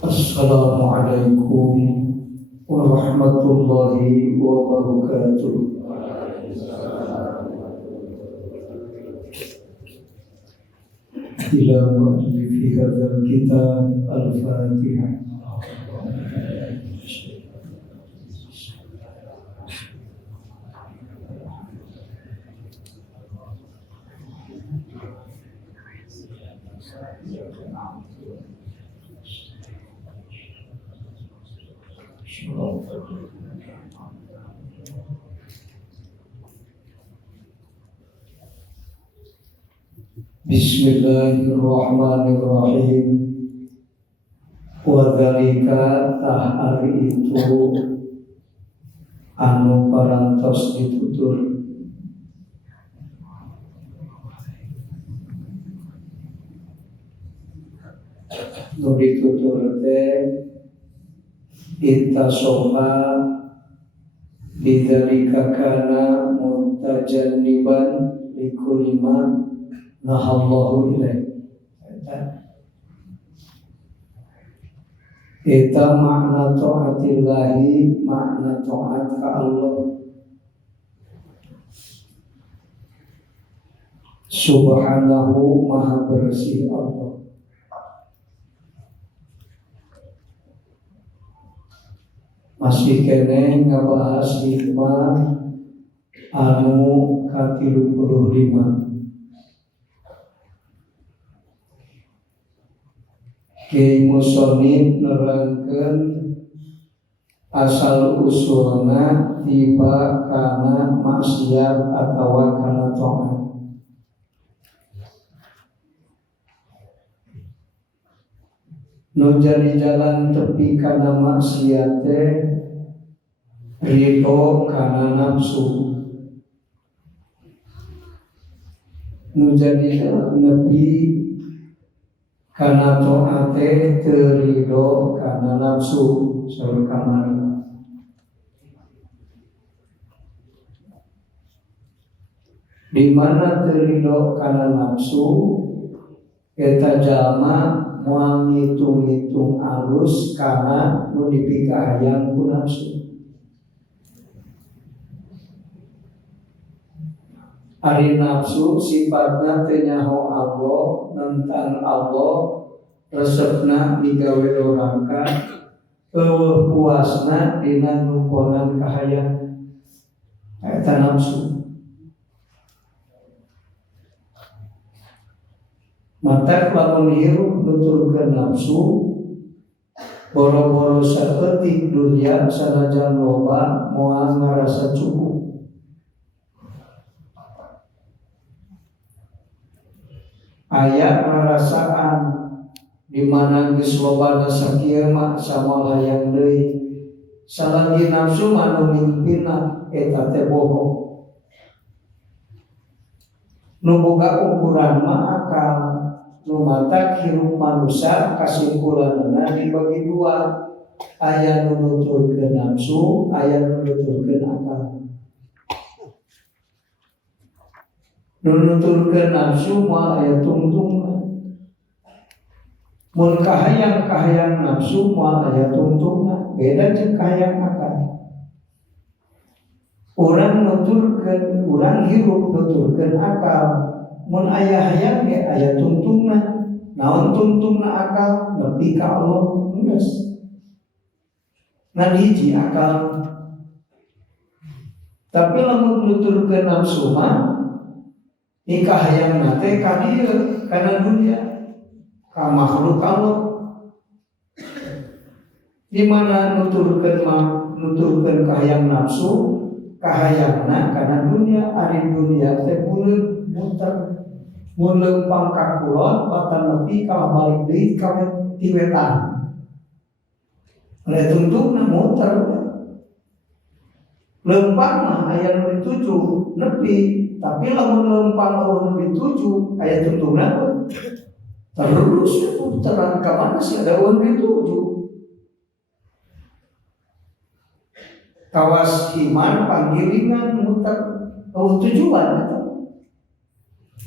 Assalamualaikum warahmatullahi wabarakatuh. Ila mu'allifi hadzal kitab al-Fatihah. Bismillahirrahmanirrahim. Wa dzalika tahari itu anu parantos ditutur nu ditutur teh intasofa bidzalika kana mutajanniban likulima nahallahu ilaih. Eta makna taatillahi, makna taat ka Allah subhanahu, maha bersih Allah. Masih kene ngabahas hikmah anu ka-35. Kiai musonib nerangkeun asal usulna tiba kana maksiat atawa kana taat. Nu jadi jalan tepi kana maksiat teh ridho kana nafsu. Nu jadi nepi kana taat teh teu ridho kana nafsu saur kamari. Di mana teu ridho kana nafsu eta jalma moal ngitung-ngitung alus kana nu dipikahayang ku nafsu. Ari nafsu sifatna teu nyaho Allah, nentang Allah, resepna digawe doraka, eueuh puasna dina numponan kahayang. Eta nafsu. Mata lamun hirup nuturkeun nafsu, boro-boro saeutik dunya sanajan loba moal ngarasa cukup. Aya ngarasaan di mana geus lobana sakieu mah samoal hayang deui. Salagi nafsu anu mimpinna eta teh bohong. Nu boga ukuran mah akal. Nu mata hirup manusia kasimpulanna dibagi dua. Aya nu nuturkeun nafsu, aya nu nuturkeun akal. Nu nuturkeun nafsu moal aya tungtungna. Mun kahayang nafsu moal aya tungtungna, beda jeung kahayang akal. Urang nuturkeun, urang hirup nuturkeun akal. Mun aya hayang ge aya tungtungna. Naon tungtungna akal? Nepi ka Allah geus. Ngan hiji akal. Tapi lamun nuturkeun nafsu mah ikahayang teh ka dieu kana dunya, ka makhluk Allah. Di mana nuturkeun kahayang nafsu, kahayangna kana dunya, ari dunya teh buleud muter. Mun leumpang ka kulon patan nepi ka balik deui ka ti wetan. Oleh tuntungna muter. Leumpang mah aya nu dituju nepi. Tapi lamun lempang eueuh dituju aya tuntungna terus putaran ka mana sih ada eueuh dituju. Kawas iman panggilingan muter tujuan eta.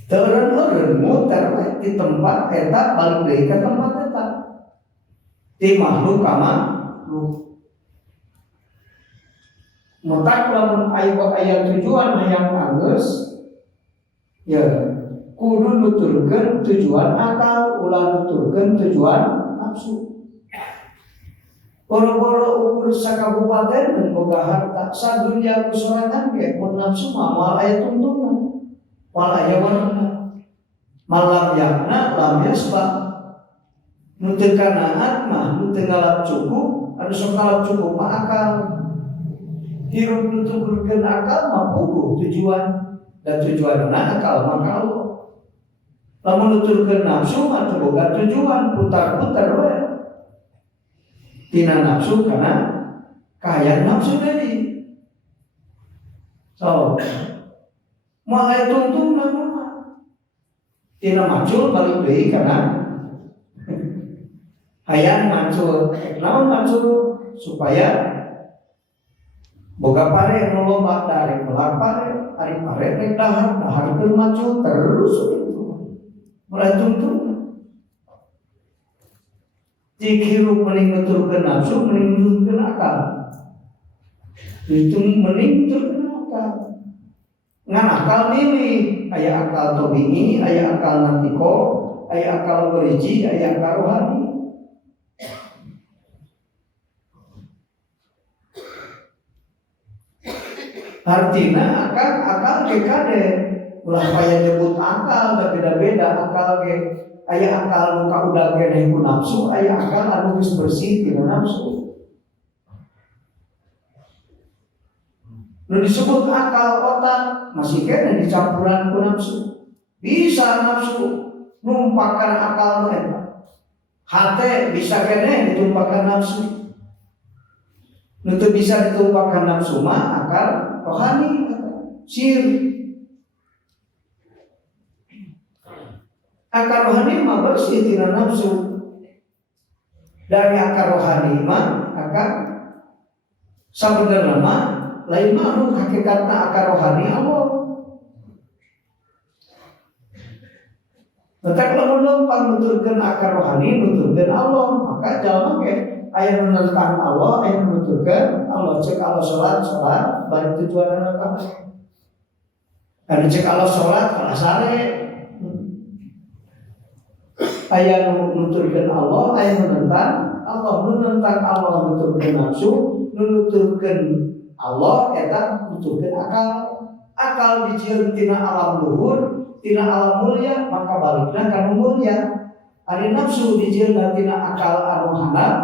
Teureun-eureun muter di tempat eta balik deui ka tempat eta. ti makhluk ka makhluk. Mutak lamun aya tujuan hayang anggeus ya kudu nuturkeun tujuan akal, ulah nuturkeun tujuan nafsu. Boro-boro ukur sakabupaten dan boga harta sadunya kusorangan ge mun nafsu mah moal aya tungtungna, moal aya warna. Malam yakna lam yasba. Nu teu kanaat mah nu teu ngalap cukup, anu sok ngalap cukup mah akal. Hirup nuturkeun akal mah puguh tujuan dan tujuanna akal mah Allah. Lamun nuturkeun nafsu mah teu boga tujuan, putar-putar we. Tina nafsu kana kahayang nafsu tadi. So, mulai tungtung nama. Tina macul balik deui kana hayang macul. Naon macul supaya boga pare nu lomba tarik melar pare, ari pare rek dahar keur macul terus itu. Mulai tungtung. Jika hirup mending nuturkeun nafsu, mending nuturkeun akal. Itu mending nuturkeun akal. Ngan akal milih, aya akal tabi'i, aya akal natiko, aya akal beriji, aya akal rohani. Artinya akal ge kade, ulah paya nyebut akal da beda-beda akal ge. Aya akal nu kaudag keneh ku nafsu, aya akal anu geus bersih tina nafsu. Nu disebut akal otak masih keneh dicampuran ku nafsu. Bisa nafsu numpahkan akal nu eta. Hate bisa keneh ditumpahkan nafsu. Nu teu bisa ditumpahkan nafsu mah akal rohani, sir. Akal rohani mah bersih tina nafsu. Dari akal rohani mah akal sabenerna mah lain makhluk hakikatna akal rohani Allah. Tetapi lamun lempang nuturkeun akal rohani nuturkeun Allah, maka jalma ge aya nu nentang Allah, aya nu nuturkeun Allah. Cek Allah salat bari tujuanna ka. Anu cek Allah salat kana sare. Aya nu nuturkeun Allah, aya nu nentang Allah. Nu nentang Allah nuturkeun nafsu, nu nuturkeun Allah eta nuturkeun akal. Akal dijieun tina alam luhur, tina alam mulia, maka balikna kana mulia. Ari nafsu dijieun tina akal anu handap,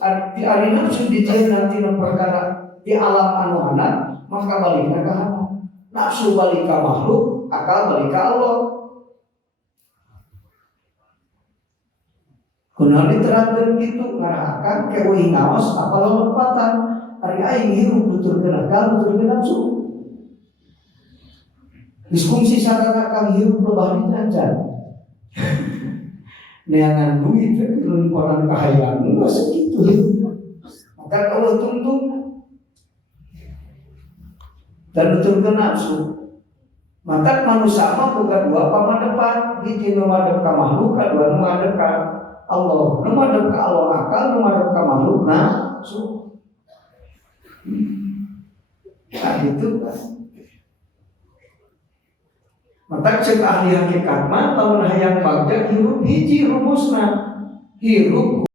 ari nafsu dijieun tina perkara di alam anu handap, maka balikna ka handap. Nafsu balik ka makhluk, akal balik ka Allah. Kunaon diterangkeun kitu ngarahakan keuing ngaos apa lompatan ari aing hirup nuturkeun akal nuturkeun nafsu. Disfungsi sarana kang hirup lobah dijanjan. Neangan duit turun koran kahayang geus sakitu. Maka Allah tungtung dan nuturkeun nafsu. Maka manusia mah boga dua pamadepan, hiji nu madep ka makhluk, kadua nu madep ka Allah. Nu madep ka Allah akal, nu madep ka makhluk nafsu. Nah itu kan. Maka cek ahli hakikat mah tahun hayang bagja hirup hiji rumusna. Hirup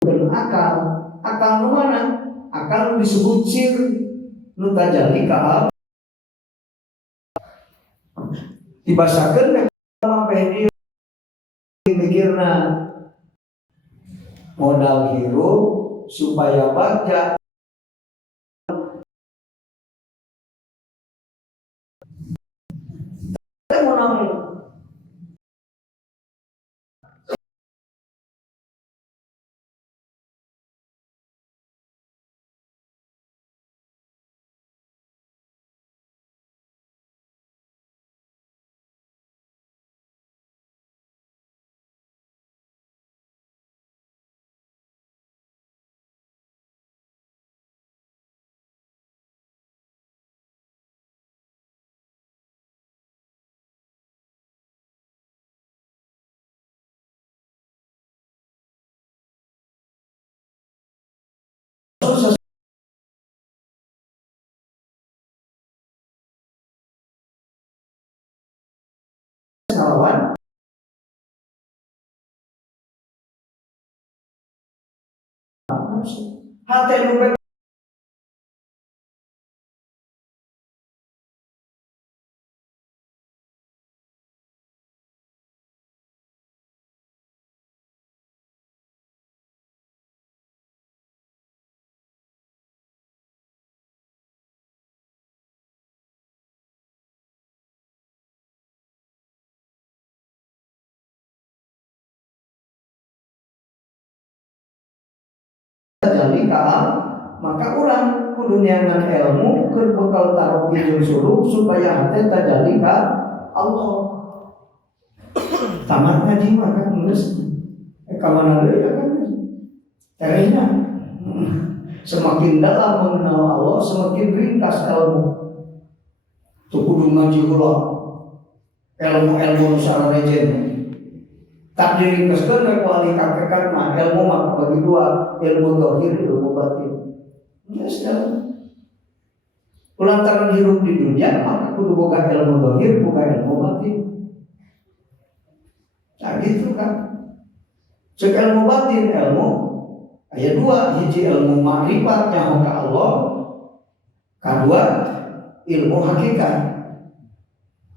dan akal. Akal nu mana? Akal nu disebut sir. Nu tajalli ka Allah. Dibasakeun mah mikirna modal hirup supaya bagja Ngelawan hati nu jadi kaal maka urang kudu niangan ilmu keur bekal taruh di suruh supaya hati terjadi ka Allah. Tamat ngaji maka geus kamana deui ya kan terehna semakin dalam mengenal Allah semakin ringkas ilmu tu kudu ngaji heula ilmu sararejena tak diringkaskeun ku ahli kakekan mah ilmu mah bagi dua, ilmu zahir, ilmu batin. Geus lantaran hirup di dunia maka kudu boga ilmu zahir, boga ilmu batin. Nah gitu kan. Cek ilmu batin ilmu aya dua, hiji ilmu makrifat nyaho ka Allah, kadua ilmu hakikat.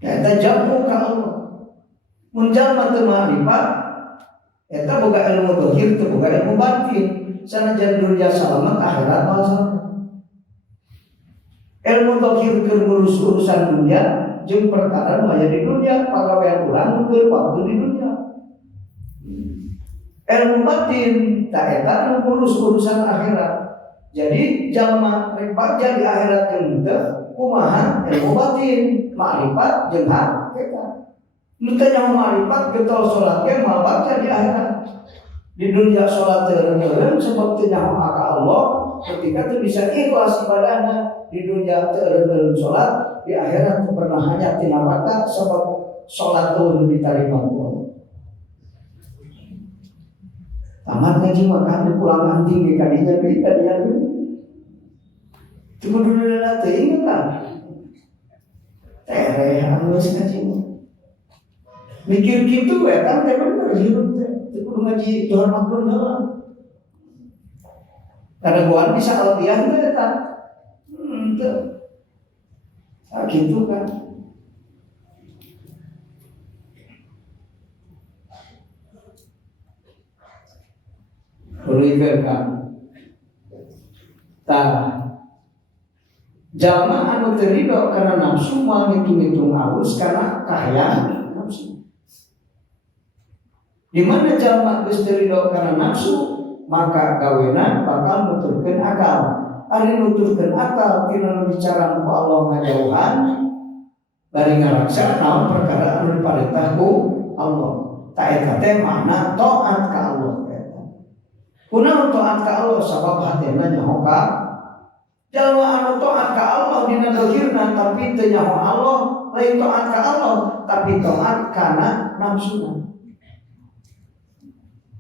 Eta jamu ka Allah. Mun jalma teu makrifat eta boga ilmu zahir teu boga ilmu batin. Sanajan dunia salamet akhirat moal salamet. Ilmu zahir keur ngurus urusan dunia jeung perkara nu aya di dunia, pagawean urang keur waktu di dunia. Ilmu batin tak eta nu ngurus urusan akhirat. Jadi jalma rek bagja di akhirat jeung teu kumaha ilmu batin, makrifat jeung hakikat. Nu teh nyaho makrifat getol salat ge moal bagja di akhirat. Di dunia salat teureun sebab teu nyaho ka Allah, ketika teu bisa ikhlas ibadahna. Di dunia teureun salat, di akhirat teu pernah hanya ti neraka sebab salat teu ditarima ku Allah. Tamat ngaji maka dipulang anting ke kadinya deui kadinya deui. Teu kudu leuleut teuing kan. Tereh anu ngaji. Mikir gitu ya kan teh bener hidup teh. Teu kudu ngaji Johar Mabrur heula. Kada goan bisa alfiah teh eta. Teu. Ah gitu kan. Berikan kan. Tah. Jalma anu teu ridho karena nafsu moal ngitung-ngitung alus karena kahayang nafsu. Di mana jalma geus teu ridho karena nafsu, maka gawena bakal nuturkeun akal. Ari nuturkeun akal tina nu bicara ku Allah ngajauhan, bari ngaraksa naon perkara anu diparentah ku Allah. Ta eta teh makna taat ka Allah. Kunaon taat ka Allah sabab hatena nyaho ka jalma anu taat ka Allah dina zahirna tapi teu nyaho Allah, lain taat ka Allah tapi taat kana nafsuna.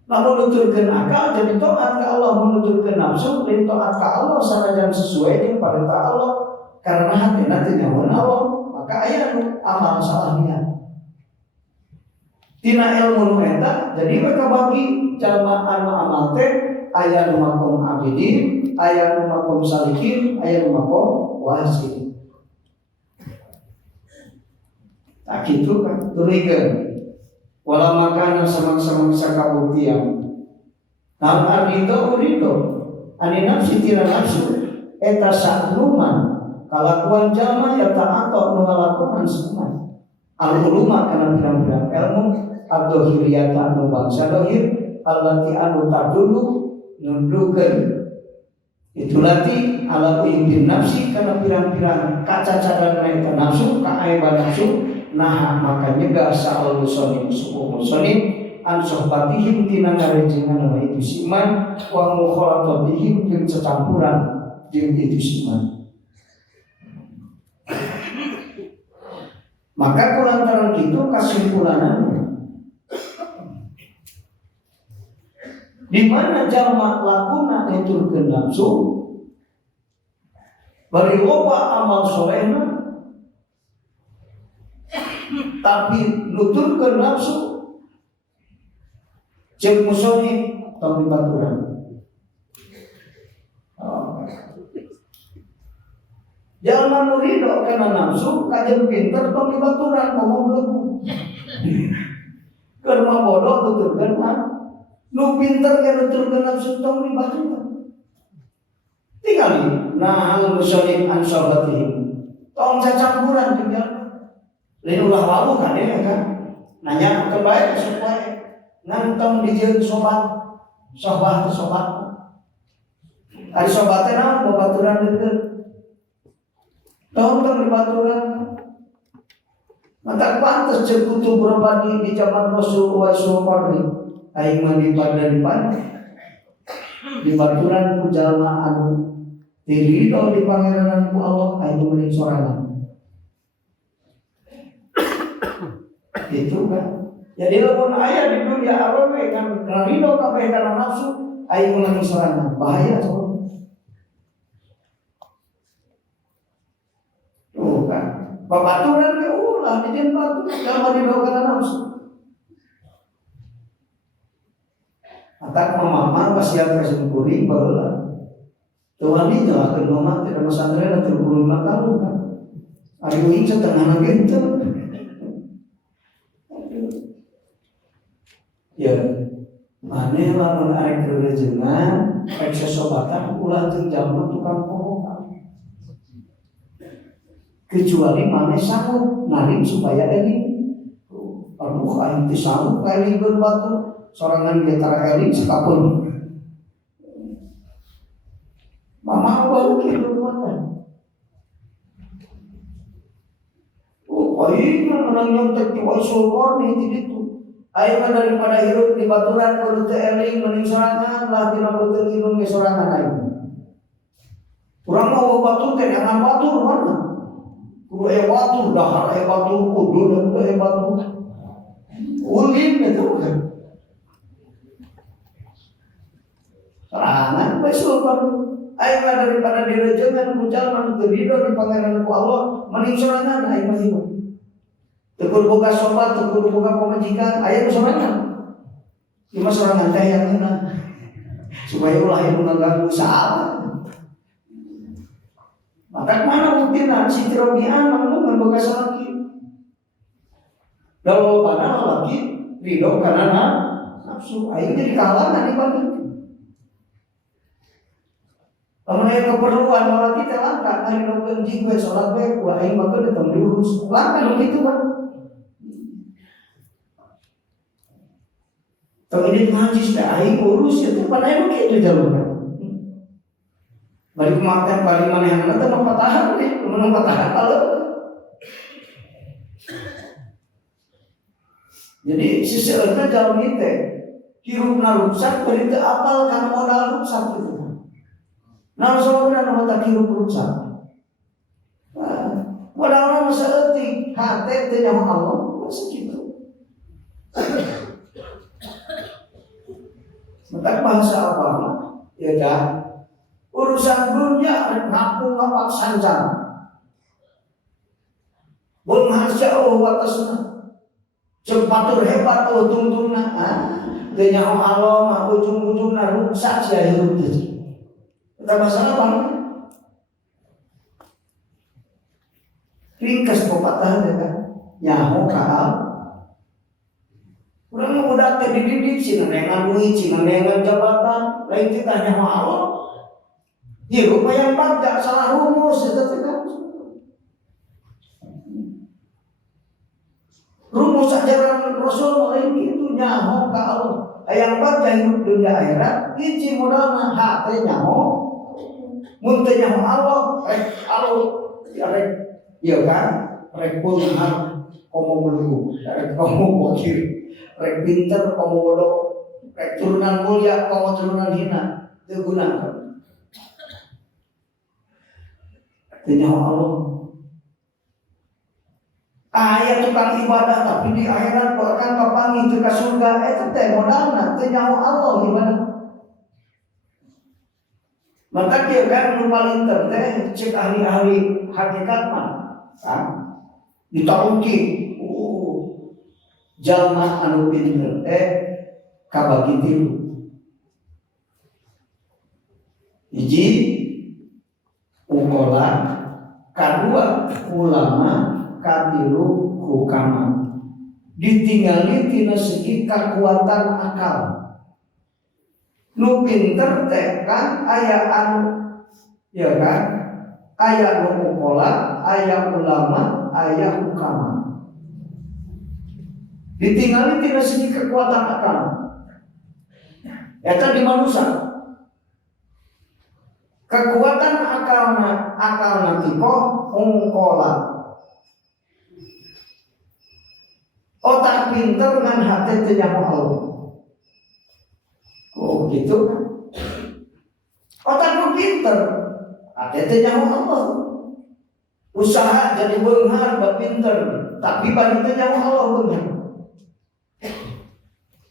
Lamun nuturkeun akal jadi taat ka Allah, menuturkeun nafsu lain taat ka Allah sanajan sesuai jeung parentah Allah karena hatena teu nyaho Allah, maka aya nu amal salahnya. Tina ilmu nu eta jadi mereka bagi jalma anu amal teh aya nu makom abidin, aya nu makom salikin, aya nu makom wasin. Tak kitu kan turikeun. Wala makana samang-samang sakabuktian. Namun arido urido, ani nafsi tira nafsu, eta sakluman kalakuan jalma ya ta'atok nu ngalakuan semua. Al-uluma kana pirang-pirang ilmu, ad-dohiriyata nu bangsa dohir, allati anu tadulu nundukeun. Itu lati ala uyyubin nafsi kana pirang-pirang kacacadan eta nafsu, kaaiban nafsu. Nah maka nyegah sa'al musonim suku musonim an sohbatihim tina ngarejengan wa itu siman wa mukholatotihim jeung cecampuran jeung itu siman. Maka kulantaran itu kesimpulanannya di mana jalma lakuna nuturkeun nafsu bari loba amal solehna tapi nuturkeun nafsu cek musoni tong dibaturan. Jalma nu ridho kana nafsu kajen pinter tong dibaturan ngomong leuku. Keur mah bodoh nuturkeun nu pinter ge nuturkeun nafsu tong dibaturan. Tingali nahal musoni an sabatihim. Tong cacampuran tinggal. Lain ulah walu kan ya kan. Nanya kebaik supaya ngantong dijieun sobat teh sobat. Ari sobat teh naon babaturan deukeut. Tong dibaturan. Mata pantes ceuk kutu berbadi di zaman Rasul wa Suqarni. Aing mah dipada dibaturan ku jalma anu ridho di pangeranan ku Allah aing meuning sorangan. Itu kan. Jadi lamun aya di dunia awewe kan ridho kabeh kana nafsu aing meuning sorangan. Bahaya soalnya. Tuh kan. Babaturan ge ulah dijieun batu jalma ridho kana nafsu. Atak mama wasiat ka kuring baheula. Tuhan ini nyalakeun mama teh pesantren 35 tahun kan. Ari uing setengah gitu. Ya, maneh lamun arek rerejengan, arek sesobatan ulah jeung jalma tukang bohong. Kecuali maneh sanggup narik supaya eling. Aduh, aing teh sanggup kaelingkeun batu, sorangan ge tara eling sakapun. Mama baru kitu mata. Oh, aing menang nyontek di Waisukor nih di ditu. Aing daripada hirup di baturan kudu teu eling meuning sorangan lah dina beuteung inung ge sorangan aing. Urang mah batur teh jangan batur mana. Kudu batur dahar batur kudu batur. Ulin itu kan. Sorangan Waisukor. Aing daripada direjengan ku jalma nu teu ridho di pangeran ku Allah mending sorangan aing mah hirup. Teu kudu boga sobat, teu kudu boga pamajikan, aya nu sorangan. Ieu mah sorangan teh yang euna. Supaya ulah aya nu ngaganggu saha. Maka mana buktina si Robian manggung boga salaki. Dalam panah laki ridho kana nafsu, aing jadi kalangan ibadah. Amunnya keperluan malah kita langkah hari nongkeun jing we salat we ulah aing mah teu diurus. Langkah kitu kan. Tong ini ngaji teh aing urus ya teh panae kitu jalurna. Bari kumaha bari manehna teh mah patahan teh, mun patahan kalau. Jadi seseueurna jalmi teh hirupna rusak bari teu apal kana modal rusak gitu. Nah, soalnya nama tak hirup rusak. Modalnya masa etik, hati teh nyawa Allah, masa gitu. Maka bahasa apa? Ya kan? Urusan dunia ngapung ngapak sanjang. Bul mahasya batasna. Cepatur hebat tungtungna. Teh nyawa Allah mah ujung-ujungna rusak sia hirup teh. Kita masalah apa? Ringkas pepatah ya kan? Nyaho kaal. Urang udah teh dididik sinenengan duit, sinenengan jabatan, lain kita nyaho Allah. Hirup yang bagja salah rumus eta teh kan. Rumus ajaran Rasul lain kitu nyaho ka Allah. Hayang bagja hidup dunia akhirat, hiji modalna hate nyaho. Mun teh nyaho Allah, rek rek ieu kan, rek beunghar komo meuleuh, rek komo bokir, rek pinter komo bodoh, rek turunan mulia komo turunan hina, teu guna. Teh nyaho Allah. Aya tukang ibadah tapi di akhirat bahkan kapangi teu ka surga eta teh modalna teh nyaho Allah ibadah. Maka dia kan nu paling teh cek ahli-ahli hakikat mah kan ditauki jalma anu pinter kabagi tilu. Hiji ukola, kadua ulama, katilu hukama. Ditinggali tina segi kekuatan akal. Nu pinter teh kan aya anu ya kan aya nu ukola, aya ulama, aya hukama. Ditinggali tina segi kekuatan akal. Eta di manusia. Kekuatan akal tiko ungkola. Otak pinter ngan hati teu nyaho Allah. Oh gitu kan. Otak pinter, hati teu nyaho Allah. Usaha jadi beunghar ba pinter, tapi bari teu nyaho Allah beunghar.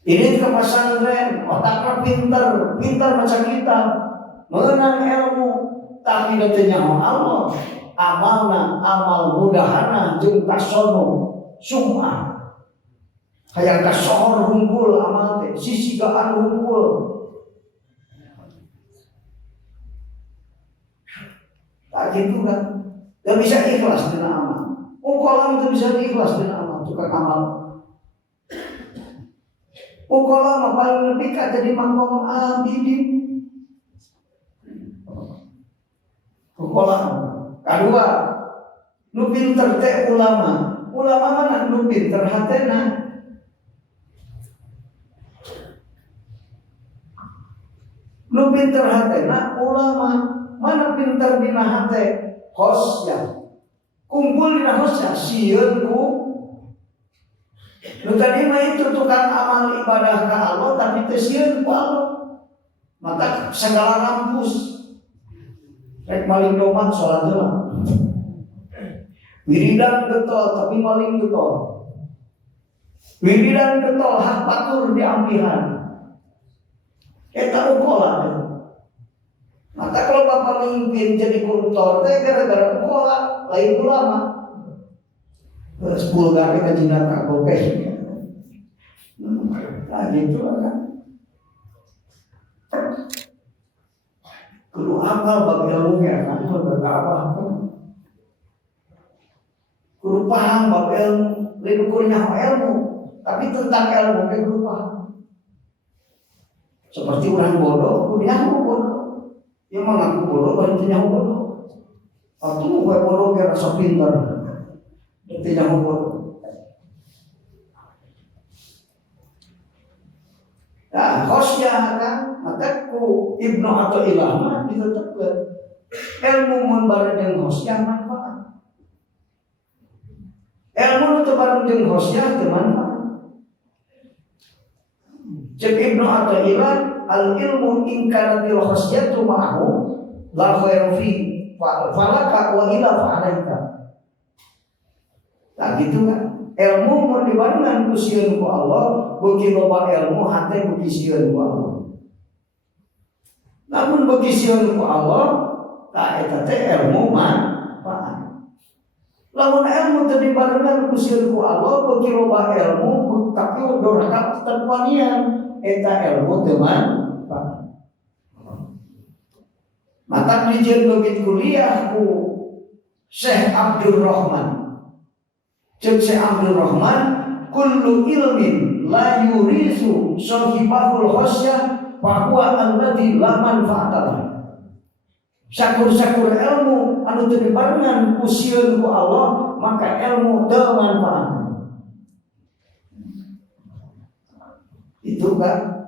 Ini ke pesantren, otaknya pinter macam kita. Mengenang ilmu tapi teu nyaho Allah. Amalna amal mudahana jeung kasono sum'ah. Hayang kasohor hungkul amal teh, sisigaan hungkul. Tak gitu kan. Gak bisa ikhlas dengan amal. Ukola itu bisa ikhlas dengan amal, tukang amal. Ukola mah paling lebih jadi mangkong abidin. Ukola. Kedua, nu pinter teh ulama. Ulama mana nu pinter hatena. Nu pinter hatena ulama. Mana pinter dina hate hosya. Kumpul dina hosya sieun ku. Nu tadi mah itu tukang amal ibadah ka Allah tapi teu sieun ku Allah. Maka segala kampus rek maling domat salat heula. Wiridan getol tapi maling getol. Wiridan getol hak patur diampihan. Eta ukola. Maka kalau bapak memimpin jadi koruptor teh gara-gara ukola lain ulama. Terus bulgar ka jina ka bokeh. Nah gitu kan. Kudu amal bagi ilmu ya kan, berapa kudu paham bab ilmu, lain ukurnya ilmu, tapi tentang ilmu dia kudu paham. Seperti orang bodoh, kudu nyaho bodoh. Yang mengaku bodoh, baru nyaho bodoh. Atau gue bodoh kira rasa pintar, itu nyaho bodoh. Nah, khosya kan, maka ku Ibnu Athaillah ditetapkan ilmu mun bareng jeung khosya manfaat. Ilmu teu bareng jeung khosya teu manfaat. Cek Ibnu Athaillah al ilmu in kana til khosyatu ma'ahu la khairu fi falaka wa ila fa'alaika. Nah gitu kan. Ilmu mun dibarengan ku sieun ku Allah, beuki loba ilmu hate beuki sieun ku Allah. Namun beuki sieun ku Allah, ta eta teh ilmu manfaat. Lamun ilmu teu dibarengan ku sieun ku Allah, beuki loba ilmu tapi doraka terkuanian, eta ilmu teu manfaat. Mata dijieun beuki kuliah ku Syekh Abdul Rahman. Syekh Abdul Rahman, kullu ilmin la yurisu sahibahul khosyah fahuwa alladzi la manfaata. Sakur-sakur ilmu anu teu dibarengan ku sieun ku Allah, maka ilmu teu manfaat. Itu kan.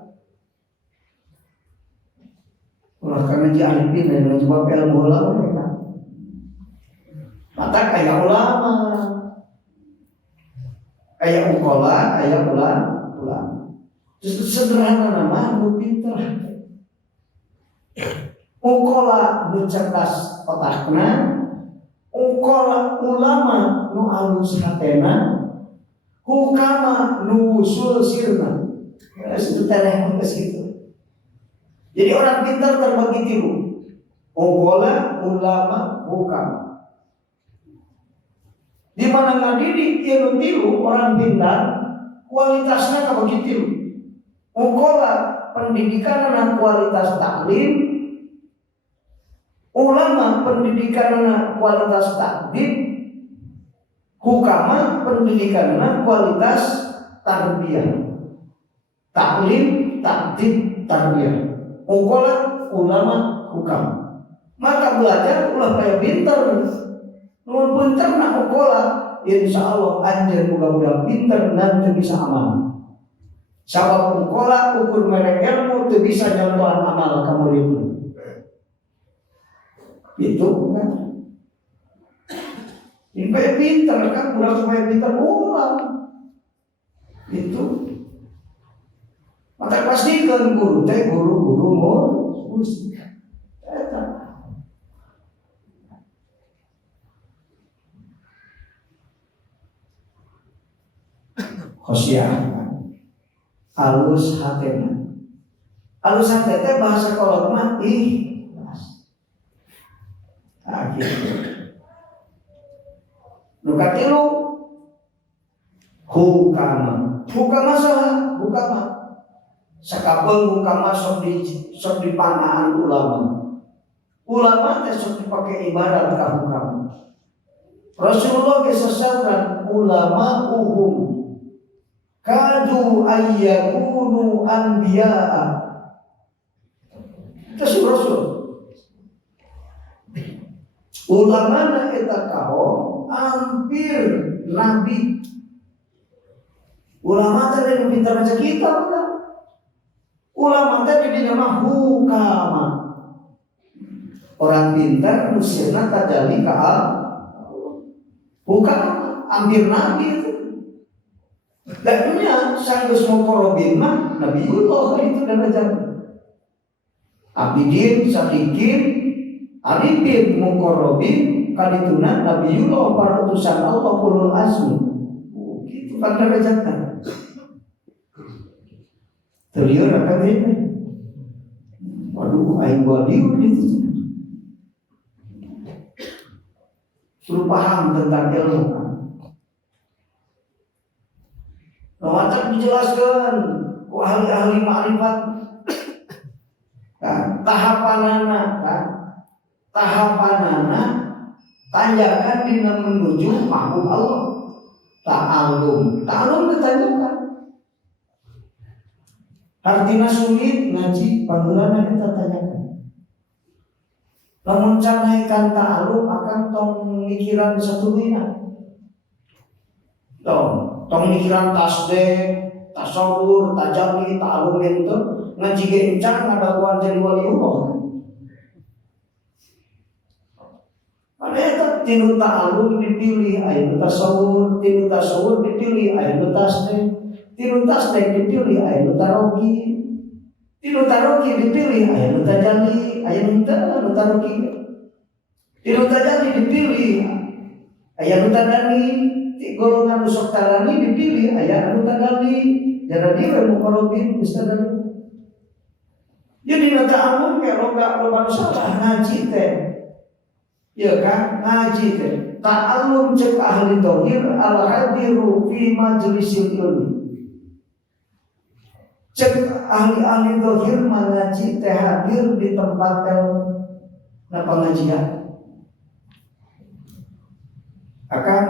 Ulah kana jadi alipin dan sebab ilmu ulama kan. Mata kayak ulama. Ayat ukola, ayat ulama. Terus sederhana nama, nu pinter. Ukola nu cerdas otakna, ukola ulama nu alus hatena, hukama nu usul sirna. Itu tereh ke situ. Jadi orang pintar terbagi tilu. Ungkola ulama hukam. Di mana ngadidik ilmu tilu orang pintar kualitasnya kayak begitu. Ungkola pendidikan dan kualitas taklim, ulama pendidikan dan kualitas takdim, hukama pendidikan dan kualitas tarbiyah, taklim, takdim, tarbiyah. Ungkola ulama hukam. Maka belajar ulah kayak pinter. Nun pinter nak ungkola, insya Allah anjir mudah-mudahan pinter nanti bisa aman. Sabab ungkola ukur merek ilmu itu bisa nyontohan amal kamu itu. Itu kan. Ini kayak pinter kan, udah supaya pinter ulang. Itu. Maka pastikan guru musik. Khosyah. Alus hatena. Alus hatena bahasa kolot mah ikhlas. Gitu. Nukatilu hukama. Hukama saha? Hukama. Sakapeung hukama sok dipanaan ulama. Ulama teh sok dipake ibarat ka hukama. Rasulullah kesasauran ulama kadu ayyakunu anbiya'a. Itu Rasul. Ulama eta kaum hampir nabi. Ulama teh pintar baca kitab kan. Ulama teh di nama hukama. Orang pintar musirna tajali ka hukama hampir nabi itu. Dan dunia sanggus mukorobin mah Nabiullah itu dan ajar Abidin, Sadiqin, Arifin, mukorobin kadituna Nabiullah para utusan Allah ulul azmi. Gitu kan derajatnya. Terliur akan ini. Waduh, aing waliu gitu. Suruh paham tentang ilmu. Macam dijelaskan ku ahli-ahli ma'rifat kan tahapanana tanjakan dina menuju mahbub Allah. Ta'alum ditanyakan artinya sulit ngaji panggilanna kita tanyakan. Lamun canaikan ta'alum akan tong mikiran satu dina. Tong mikiran tasbih, tasawur, tajami, ta'alum itu ngaji ge encan ngadaguan jadi waliullah. Ada itu tinu ta'alum dipilih, aya tasawur, tinu tasawur dipilih, aya tasbih, tinu tasbih dipilih, aya taroki, tinu taroki dipilih, aya tajali, aya taroki, tinu tajali dipilih, aya tadani. Golongan usok talani dipilih ayah anu tadali jadi dia mukorobin istadali. Jadi nata amun kayak loga salah ngaji teh, ya kan ngaji teh. Ta'alum cek ahli tauhid al hadiru fi majlisil ilmi. Cek ahli tauhid mengaji teh hadir di tempat pengajian. Akan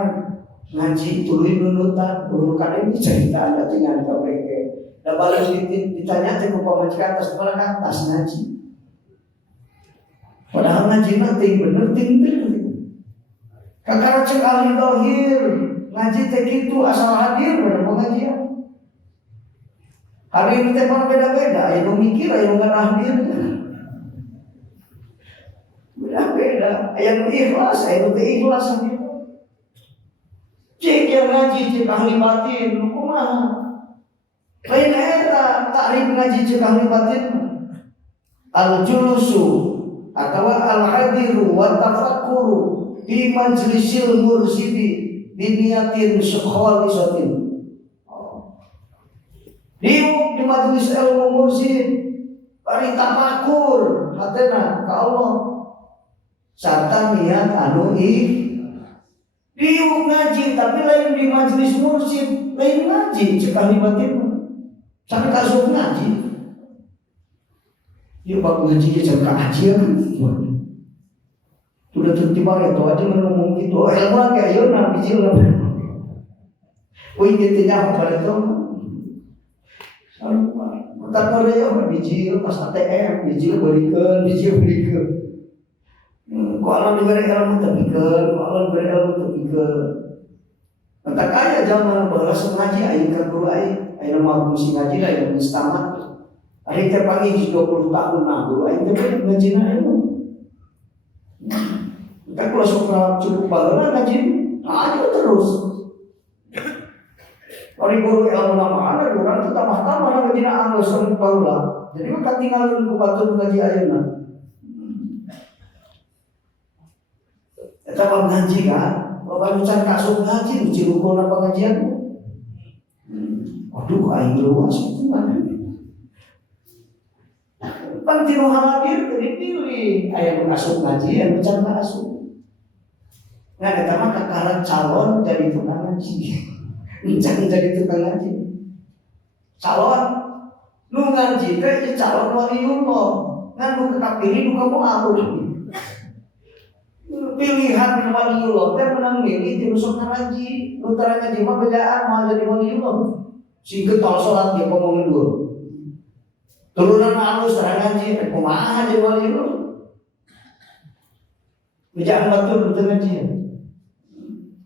ngaji tuluy nunutan ini cerita ada dengan KPK. Da balik ditanya teh ku pamajikan atas kepala atas ngaji. Padahal ngaji mah teh bener ting. Kakara cek ahli dohir ngaji teh kitu asal hadir pada pengajian. Hari ini teh beda-beda, aya nu mikir aya nu hadir. Beda-beda, aya nu ikhlas, aya nu teu ikhlas. Cek yang ngaji cek ahli batin kumaha lain eta takrif ngaji cek ahli batin al-julusu atau al-hadiru wa tafakkuru di majlisil mursidi biniyatin khalisatin. Di majelis ilmu mursid bari tafakur hatena ka Allah Sarta niat anu diuk ngaji tapi lain di majelis mursyid, lain ngaji cek ahli batin sampai kasut ngaji. Dia bab ngaji dia cek ngaji kan. Sudah tertiba ya tuh aja ngomong gitu. Ilmu kayak ayo nabi jilat. Wih gitu nya pada itu. Tak ada ya biji pas ATM biji berikan. Kalau diberi ilmu terpikir. Entah kaya zaman balas ngaji ayo kan guru ayo mau musim ngaji lah yang istamat. Hari terpagi 20 tahun nah guru ayo tapi ngaji ayo. Kita kalau suka cukup bagaimana ngaji ayo terus. Kalau guru ilmu nama ada orang itu tambah ngaji na alasan baula. Jadi maka tinggal dulu batun ngaji ayeuna. Eta mah ngaji kan, loba nucan kasuk ngaji uji rukun pengajian. Waduh aing luas itu mana. Pan tinu hadir dipilih aya nu kasuk ngaji aya nucan kasuk. Nah eta mah kakaran calon jadi tukang ngaji. Mencari jadi tukang ngaji. Calon nu ngaji teh calon waliullah. Ngan nu kepilih nu kamu alur. Pilihan waliullah teh menang milih di rusuk ngaji. Nu tara ngaji mah bedaan mau jadi waliullah. Si getol salat dia ngomongin dulu. Turunan alus tara ngaji teh kumaha jadi waliullah. Bejaan batur betul ngaji.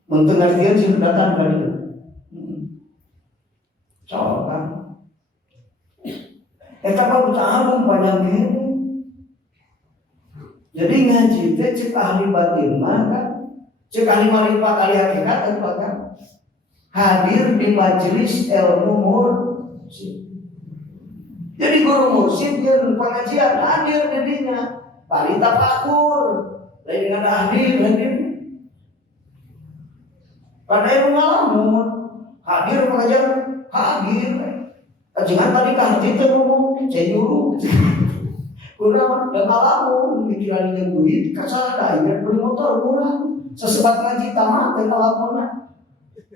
Mun teu ngartieun sih datang ka dieu. Coba. Eta mah agung panjang gini. Jadi ngaji teh cek ahli batin mah kan, cek ahli marifat ahli hakikat apa kan? Hadir di majelis ilmu mursyid. Jadi guru mursyid jeung pengajian hadir di dinya. Bari tafakur, lain dengan ahli hadir. Pada ilmu ngalamun hadir pengajian hadir. Jangan tadi kahji teh ngomong saya nyuruh. Kurang dan alamun pikiran yang duit kasada ingat beli motor kurang sesebat ngaji tamat teh kalamun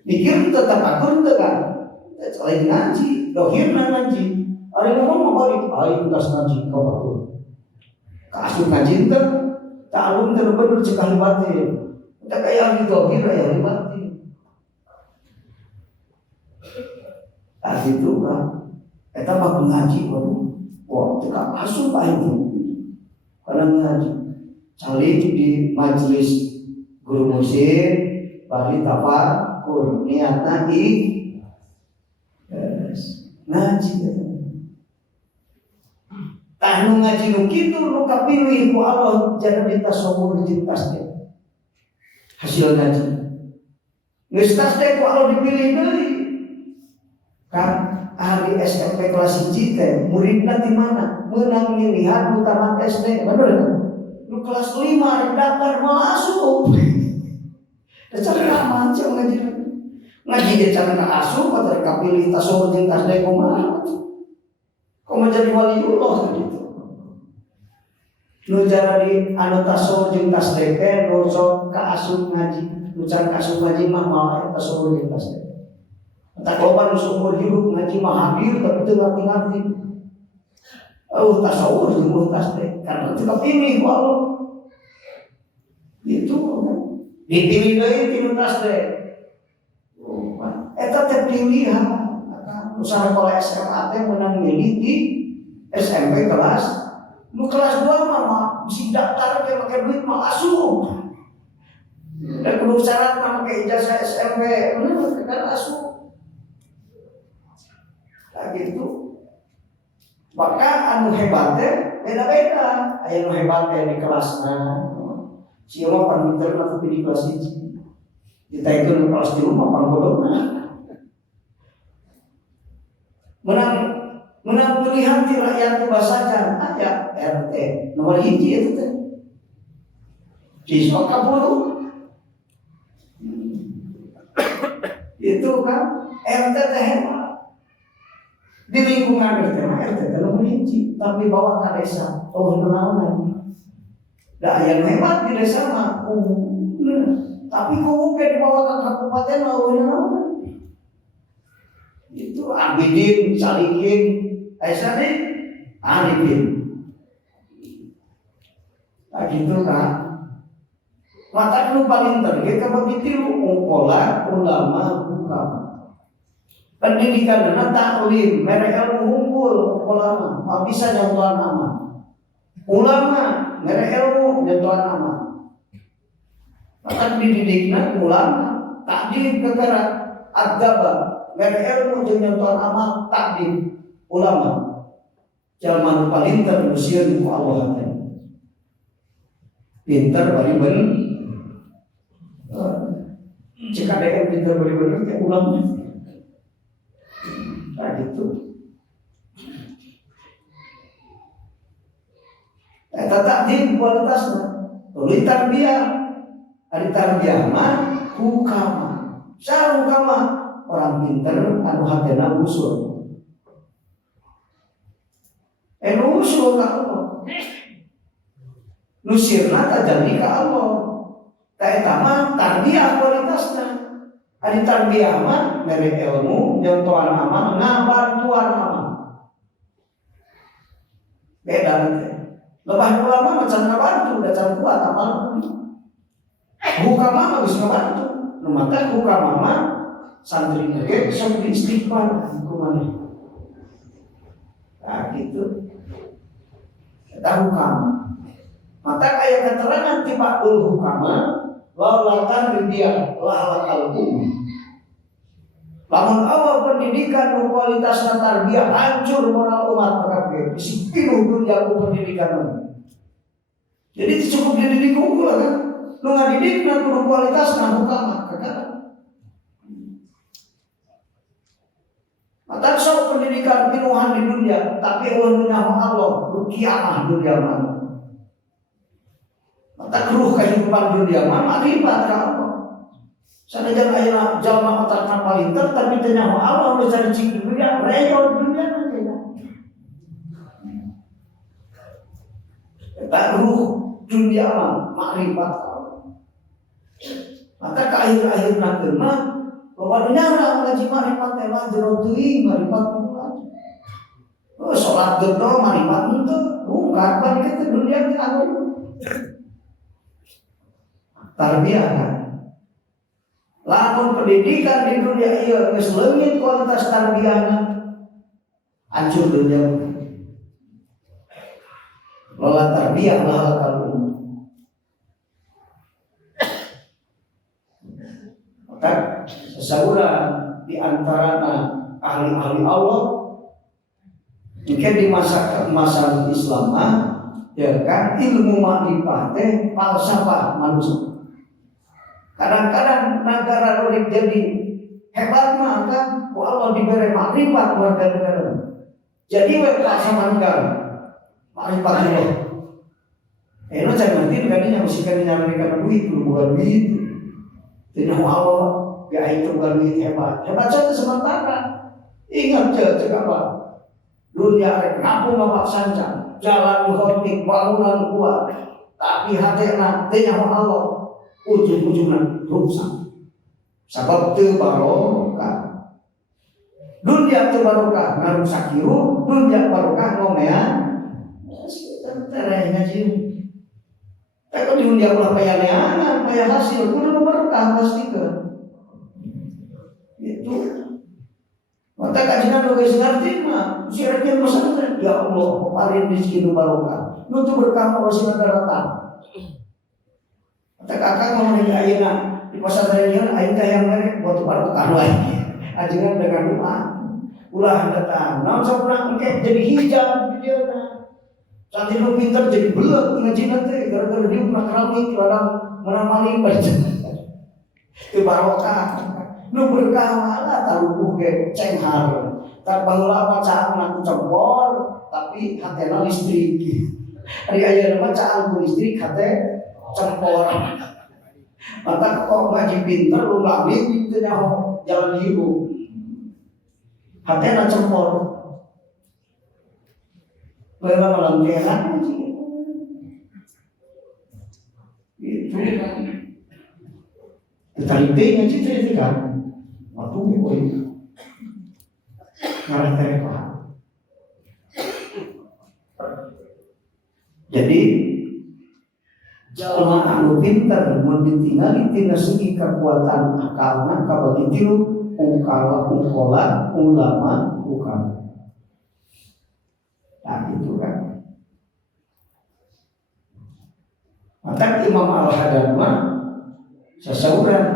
mikir tetap akur teh kan lain ngaji dohirna ngaji ari ngomong mau balik aing tas ngaji ka batur kasut ngaji teh ta'alum teh bener cek ahli batin teh kaya gitu dohir ya ahli batin tah itu kan eta mah ngaji waduh wah, tidak masuk Pak itu. Karena ngaji calik di majelis guru musik, bari tafakur, niatna ngaji. Tanu ngaji nu kitu nu kapilih ku Allah jangan ditasawur di tasnya. Hasil ngaji. Geus tasnya ku Allah dipilih deui. Kan ahli SMP kelas 1 teh muridna di mana? Menang milihan nu tamat SD, bener kan? Nu kelas 5 daftar masuk. Da cara macam ngaji. Ngaji dia cara asup atau kapilih tasawuf jeung tasde kumaha? Komo jadi waliullah gitu. Nu cara di anu tasawuf jeung tasde teh nu sok kaasup ngaji, nu cara kaasup ngaji mah malah tasawuf jeung tasde. Tak loba seumur hidup ngaji mah hadir tapi teu ngarti-ngarti. Tasawuf jeung tasde karena teu kapilih ku Allah. Itu kan. Dipilih deui ti tasde. Eta teh pilihan. Usaha sekolah SMA teh menang milih di SMP kelas. Nu kelas 2 mah mesti daftar ke make duit mah asuh. Dan kudu syarat mah make ijazah SMP, bener kan asuh. Gitu. Maka anu hebatnya beda-beda. Aya nu hebatnya di kelasna. Siapa pan pinter tapi di kelas 1. Ditaikeun kelas 3 mah pan bodona. Menang pilihan ti rakyat basajan aya RT nomor 1 itu teh. Siswa kabulu. Itu kan RT teh hebat. Di lingkungan RT, RT nomor 1, tapi bawa ke desa, oh kenalan. Da aya hebat di desa mah. Tapi kok ke dibawa ke kabupaten lawan itu Abidin, Salikin, Aisyah nih, Arifin. Nah gitu kan. Mata nu paling terge begitu ukola ulama bukan. Pendidikan dan taklim, mereka unggul ulama, bisa nyontohan nama. Ulama, mereka ilmu nyontohan nama. Maka dididikna ulama, takdim kegerak, adaba, mereka ilmu nyontohan amal, takdim ulama. Zaman paling terusir ku Allah tadi. Pintar bari bener. Jika ada pintar bari bener kayak ulama. Nah gitu. Takdim kualitasnya. Lalu tarbiyah. Ada tarbiyah mah hukama. Saya hukama orang pintar anu hatena usul. Usul ka Allah. Nusirna tajadi ka Allah. Ta eta mah tarbiyah kualitasna. Ada tarbiyah mah mere ilmu, nyontohan amal, ngabantuan amal. Beda nanti. Lebah ulama macam ngabantu, macam kuat amal. Hukama mah bisa ngabantu. Maka hukama mah santri ge sok istighfar kumana. Nah gitu. Kita hukama. Maka ayat keterangan tibakul hukama laulatan dia lahalakal hukum. Lamun awal pendidikan kualitas tarbiyah hancur moral umat kabeh. Disiplin dunia pendidikan. Jadi cukup dididik unggul kan. Nu ngadidik na kudu kualitasna hukama kakak. Maka sok pendidikan pinuhan di dunia, tapi ulun Allah kiamah dunia mana. Maka ruh kehidupan dunia mah makrifat ka Allah. Sanajan aya jalma otakna palinter tapi teu nyaho Allah geus cari cik dunia, reyo dunia nanti. Eta ruh dunia mah makrifat ka Allah. Maka ke akhir-akhir nanti mah bahwa nyara ngaji makrifat teh mah jero teuing makrifat mah. Oh salat gedor makrifat teu bukan balik ke dunia teh anu. Tarbiyah kan. Lamun pendidikan di dunia ieu geus leungit kualitas tarbiyahna hancur dunia. Lola tarbiyah lah kalau maka seseorang di antara ahli-ahli Allah mungkin di masa keemasan Islam ya kan ilmu makrifat teh falsafah manusia. Kadang-kadang negara unik jadi hebat mah kan ku Allah diberi makrifat warga negara. Jadi we falsafah negara makrifat Allah. Lo jangan nanti katanya mesti kan nyampekan duit bukan duit. Tidak Allah ya itu bukan duit hebat. Hebat saja sementara. Ingat cek apa? Dunia rek ngapung bapak sancan, jalan hotik bangunan kuat, tapi hatena teu nyaho Allah. Ujung-ujungnya rusak. Sebab teu barokah. Dunia teu barokah ngarusak hirup, dunia barokah ngomean. Tereh ngaji. Tapi di dunia ulah payaneangan, paya hasil kudu berkah pasti ke. Itu. Maka kajian nu geus ngarti mah, sirakeun pesantren ya Allah, paring rezeki nu barokah. Nu teu berkah mah sing datang. Kakak ngomong di ayeuna di pesantren ieu aing teh yang merek buat barokah wae. Ajengan dengan doa. Ulah datang. Naon sakurang engke jadi hijab di dieuna. Santri nu pinter jadi beuleuh ngajina teh gara-gara dia pernah keramik ladang menamali baca. Teu barokah. Nu berkah malah talupuh ge cenghar. Tak baheula macaan aku cempor tapi hatena listrik. Ari ayeuna mah caan ku listrik hate cempor. Maka kok ngaji pinter lu ngambil itu nyaho jalan hidup. Hatena cempor. Bagaimana malam kehan? Tetapi nya itu kan waktu boy ngarah terpa. Jadi jalma anu pinter mun ditingali tina segi kekuatan akalna kabagi tilu ungkala ulama bukan. Nah gitu kan. Maka Imam Al-Haddad mah sasauran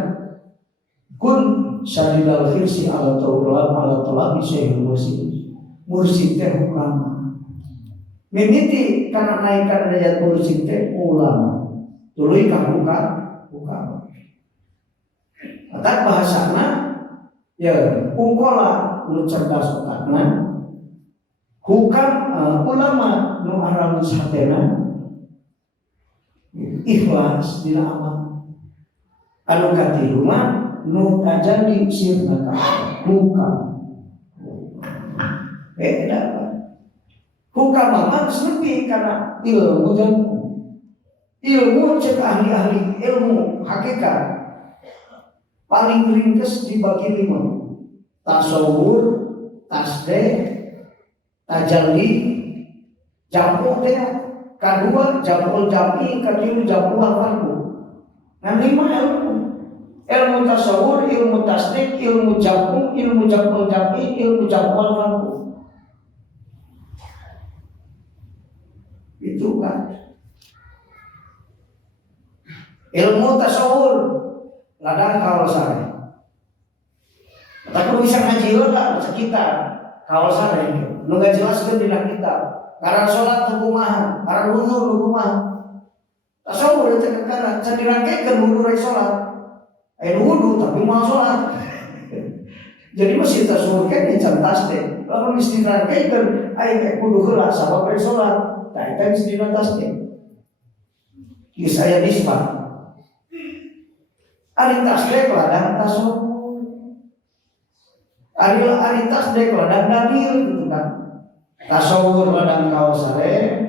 kun sadidal khirsi ala tolak syekh mursid teh ulama. Mimiti karena naikkan derajat mursid teh ulama. Tuluy ka bukan. Atak bahasana ya ungkola nu cerdas otakna. Hukam ulama nu aramus hatena. Ikhlas dina amal. Anu katilu mah nu tajadi sirna ka hukam. Beda. Hukam mah lebih karena ilmu dan ilmu cek ahli-ahli ilmu hakikat paling ringkas dibagi 5: tasawur, tasdeh, tajalli, jamu teh, kedua jamul jami, ketiga jamul fardu. Nah 5 ilmu. Ilmu tasawur, ilmu tasdeh, ilmu jamu, ilmu jamul jami, ilmu jamul fardu. Itu kan ilmu tasawur ladang kawal sare. Tapi bisa ngaji lah baca kitab kawal sare nu ngajelaskeun dina kitab. Karena salat teu kumaha, karena wudu teu kumaha. Tasawur teh karena can dirangkekeun wudu rek salat. Aya wudu tapi moal salat. Jadi mesti tasawur kan can tasdeh. Lamun mesti dirangkekeun aya kudu heula sabab rek salat. Nah, itu bisa dinotaskan. Kisah nisbah. Ari tasdeh ladang tasawuf. Ari tasdeh ladang dalil gitu kan. Tasawur ladang kausare.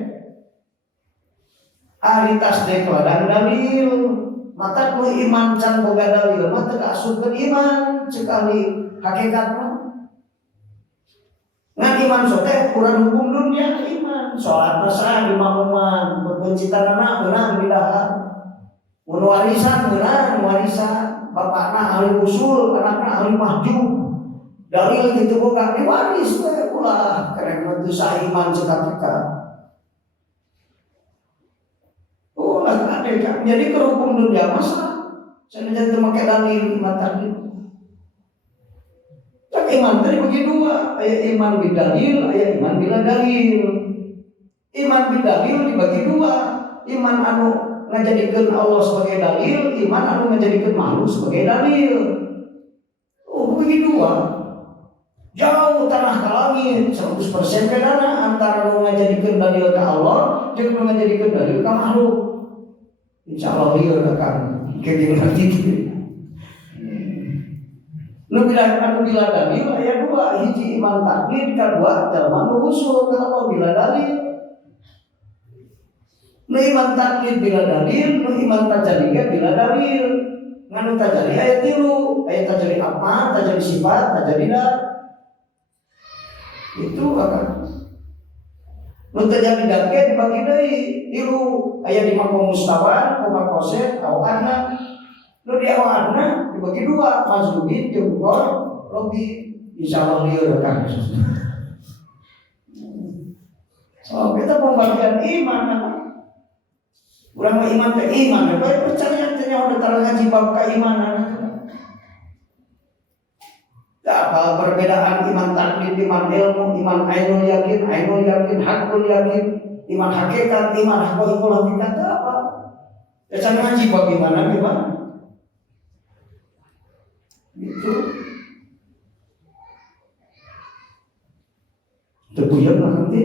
Ari tasdeh ladang dalil. Mata ku iman can boga dalil, mata kaasupkeun iman sekali hakikatna. Ngan iman sote kurang hukum dunia iman. Sholat nasah di makmuman, berpencitanana beunang di dahar. Mun warisan beunang warisan, bapakna ahli usul, anakna ahli mahjub. Dalil kitu boga diwaris we ulah karena teu sah iman cekak-cekak. Ulah ade kan. Jadi ke hukum dunia masa senajan teu make dalil iman tadi. Tapi iman tadi bagi 2, aya iman bidalil, aya iman bila dalil. Iman bidalil dibagi 2, iman anu ngajadikeun Allah sebagai dalil, iman anu ngajadikeun makhluk sebagai dalil. Oh, bagi 2. Jauh tanah ka langit, 100% bedana antara anu ngajadikeun dalil ka Allah jeung anu ngajadikeun dalil ka makhluk. Insyaallah lieur akan keujeung kitu. Nu bila dalil aya 2, hiji iman taklid, kadua jalma nu usul ka Allah bila dalil. Nu iman taklid bila dalil, nu iman tajalli bila dalil. Nganu tajalli aya 3, aya tajalli apa, tajalli sifat, tajalli dah. Itu akan. Nu tajalli dah ge dibagi deui 3, aya di maqam mustawan, koma qasid, awana. Nu di awana dibagi 2, mazlubin jeung logi. Insyaallah lieur kan. So kita pembagian iman apa? Urang mah iman teh iman, bae percaya teh nyaho tara ngaji bab keimanan. Apa perbedaan iman taklid, iman ilmu, iman ainul yakin, hakul yakin, iman hakikat, iman hakul hakikat apa? Ya can ngaji bab iman gimana? Itu terpuyang lah nanti.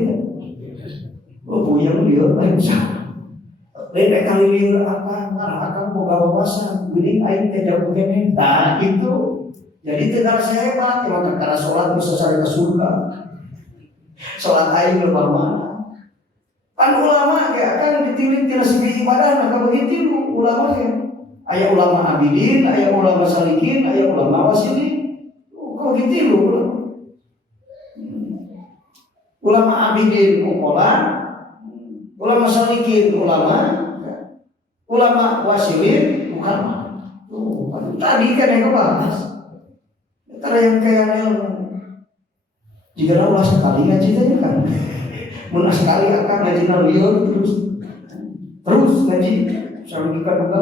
Oh puyang dia bisa. Lek kali liur akan boga wawasan, geuning aing teh jago keneh. Tah itu. Jadi teu karasa hebat, maka karena salat bisa sare ka surga. Salat aing leuwih mana? Kan ulama ge akan ditilik tina segi ibadah ka begitu ulama ge. Aya ulama abidin, aya ulama salikin, aya ulama wasilin. Kok gitu lho. Ulama abidin ulama salikin ulama wasilin bukan. Tadi kan yang bahas. Karena yang kayak jika ulah sekali ngaji tadi kan, mun sekali akan ngaji nalieur terus ngaji sampai kita juga.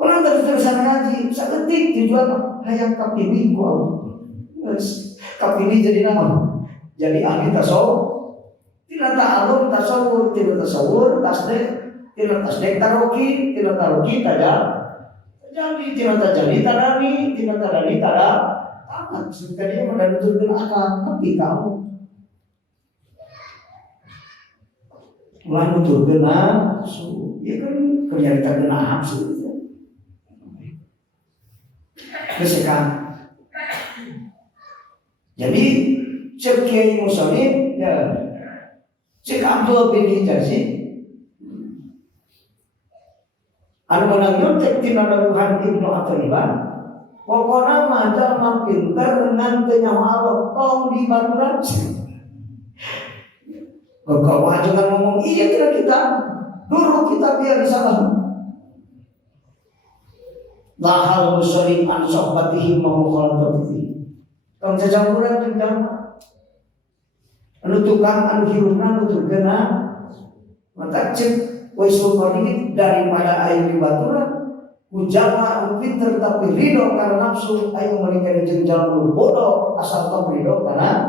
Orang terus-terusan ngaji, saketik tujuan hayang kapini ku Allah. Kapini jadi nama, jadi ahli tasawuf. Tina ta'alum tasawur, tina tasawur tasdek, tina tasdek taroki, tina taroki tajal. Jadi tidak terjadi tadani, tidak tadani tada tamat. Sebenarnya menentukan akal tapi kamu mulai menentukan nafsu, ya kan kerja kita nafsu. Kesekan. Jadi Syekh Kiai Muslim, ya Syekh Abdul bin Hijazi. Anu menang nyontek tina dawuhan Ibnu Athaillah, pokona mah jalma pinter ngan teu nyaho Allah tong dibaturan. Kau jangan ngomong iya kira kita dulu kita biar salah. Lahal muslim an sohbatihi mamukhalatatihi. Tong jajampuran jeung jalma. Anu tukang anu hirupna anu terkena mata cek Waisul ini daripada air di baturan, ujama anu pinter tapi ridho karena nafsu, ayo menikah jenjang lu bodoh asal tak ridho karena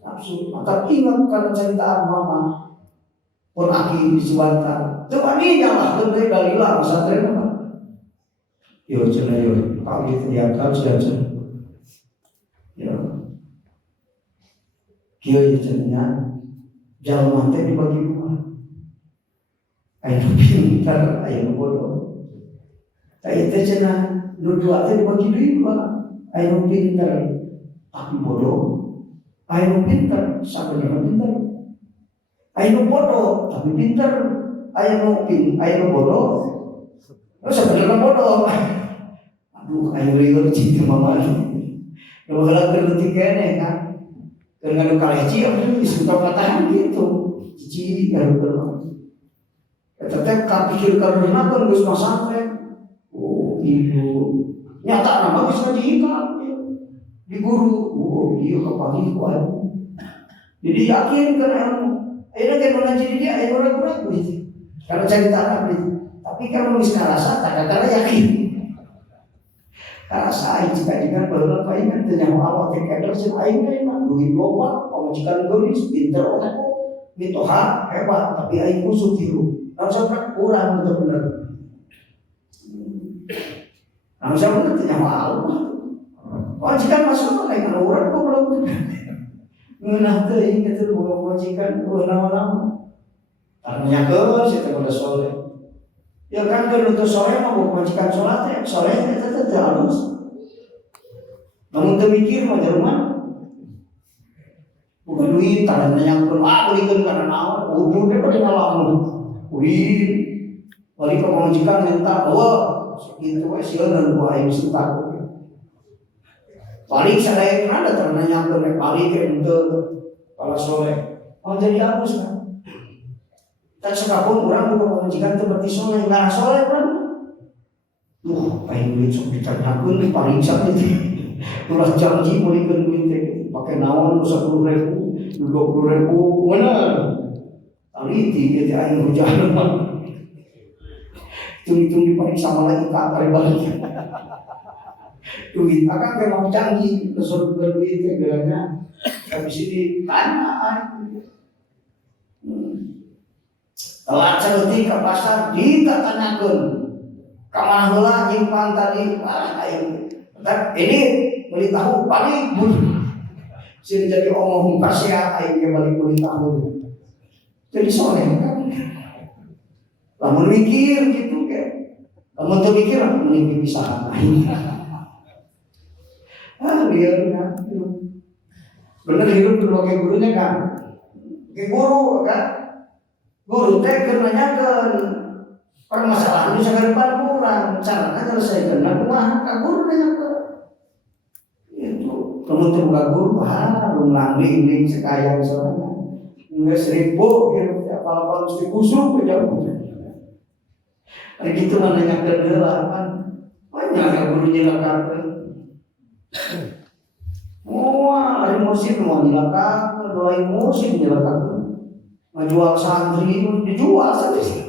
nafsu. Maka ingat karena ceritaan mama pun aki di Subantar. Coba ini nyala dari Dalila pesantren apa? Yo cina yo, kami terlihat sudah cina. Yo, kyo cina jalan mati dibagi dua. Ayo pintar, ayo bodoh. Ayo cina dua teh dibagi dua. Ayo pintar, tapi bodoh. Ayo pintar, sama-sama pintar. Ayo bodoh, tapi pintar. Ayo bodoh. Sama-sama bodoh. Aduh, ayo liur cinta mama. Kalau kalau ketiga kan, dengan kaleci aku disuka patahan gitu. Cici kalau tetap pikir karena kan gus pesantren. Oh ibu nyata nama gus diikat di guru. Oh iya kepagi kuat. Jadi yakin karena akhirnya kan mengaji dia akhirnya ragu-ragu itu. Karena cerita apa itu. Tapi kalau misalnya rasa kadang-kadang yakin. Karena saya jika bahwa palingan tanya awal tekadar sih aingnya duit loba pamajikan geulis pinter otak mitoha hebat tapi aing kusut tiru. Sampai kurang benar-benar. Sampai tanya awal. Wajikan masuk kayak orang kok belum. Ngeunah teuing kitu boga wajikan nama-nama. Tanya ke situ pada soleh. Ya kan kalau untuk soleh mah bukan majikan sholat ya, soleh itu tetap halus. Namun terpikir mah rumah, bukan duit, tanya yang pun berikan karena nawan, ujungnya pada ngalamun, urin, balik ke majikan minta, segitu sih dan gua yang suka. Balik saya ada tanya yang pun balik ke untuk para soleh, jadi halus kan? Tak sekapun orang bukan majikan seperti soleh, nggak soleh kan? Pengen duit sok ditanyakan di paling sakit. Tulah janji belikan duit pakai naon 10.000, 20.000, mana? Tali tiga aing hujan mah. Tung-tung dipakai sama lagi kakak balik. Duit akan memang janji besok duit geranya. Habis ini tanya. Kalau aja ke pasar ditanyakan kamar heula nyimpan tadi ayo. Ini beli tahu paling sini jadi omong kasia ayo balik beli tahu. Jadi soleh kan. Lamun mikir gitu kan. Lamun tuh mikir mending bisa. Biar kan. Bener hidup berbagai gurunya kan. Kayak guru kan. Guru teh keur nanyakeun Permasalahan itu sangat kurang, caranya selesaikan. Kumaha kagur banyak tuh. Itu teman-teman kagur, lumlang-ling sekaya soalnya. Nggak seribu, apa-apa mesti kusuk aja. Gitu mana yang kedelapan, banyak yang guru nyelakakan. Wah, hari musim mau nyelakakan, mulai musim nyelakakan. Menjual santri dijual santri.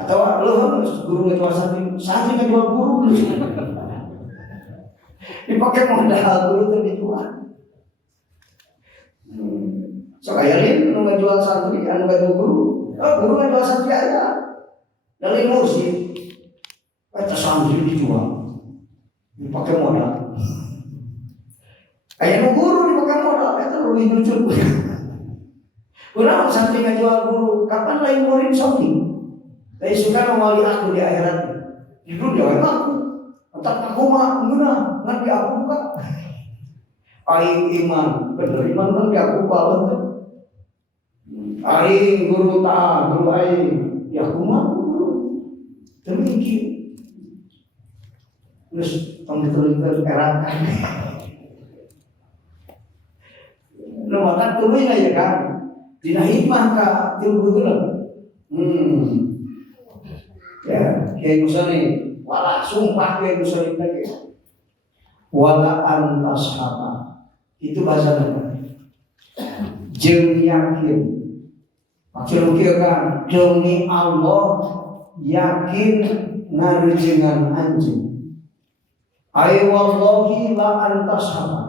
Atau lo guru ngejual santri ngejual guru dipakai modal guru itu dijual. So kayak ini ngejual santri, ngejual guru, guru ngejual santri aja dari musik, itu santri dijual, dipakai modal. Kayak guru dipakai modal, itu lebih lucu. Kurang santri ngejual guru, kapan lain murid sopi? Saya suka mewali aku di akhirat. Di dunia aku. Entah aku mah guna, nanti aku buka. Aing iman, bener iman nanti aku balas. Aing guru ta, guru aing, ya aku mah guru. Demikian. Terus pembetul-betul erakan. Lo makan tuluy ya kan? Dina hikmah ka tilu ya, kayak misalnya, wala sumpah kayak misalnya lagi, wala antashaba, itu bahasa apa? Jeung yakin, maksud kan demi Allah yakin ngarejengan anjeun. Ay wallahi la antashaba,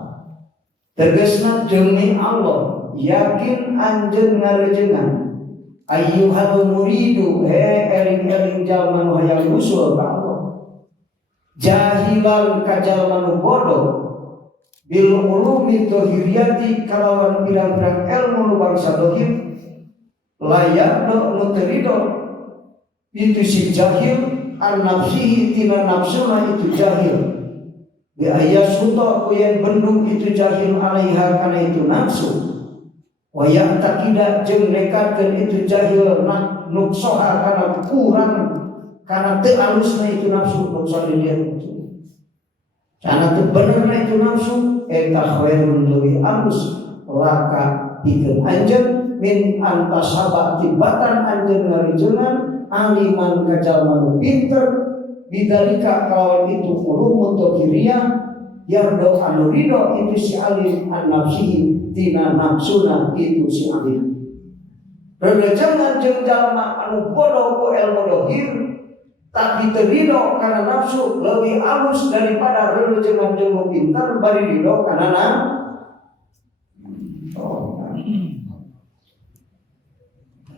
tegasna demi Allah yakin anjeun ngarejengan. Ayyuhal muridu eling-eling jalma nu hayang usul ka Allah, jahilan ka jalma nu bodoh bil ulumi dhahiriyati kalawan pirang-pirang ilmu nu bangsa dhahir layak nu terido itu si jahil an nafsihi tina nafsuna itu jahil bi ayasuta kuyen bendung itu jahil alaiha kana itu nafsu. Wayang tak tidak jeung nekatkeun itu jahil nak nuksoha karena kurang karena teu alusna itu nafsu nuksoha dia. Karena teu benerna itu nafsu eta khairun leuwih alus laka pikeun anjeun min antasaba tibatan anjeun ngarijeungan aliman ka jalma nu pinter bidalika kalawan itu ulumut dhahiriyah yardo anu ridho itu si alim an nafsihi tina nafsuna itu si alim. Jangan jeung jalma anu bodoh ku ilmu dhahir tapi terido karena nafsu lebih alus daripada jangan jeung pintar bari ridho karena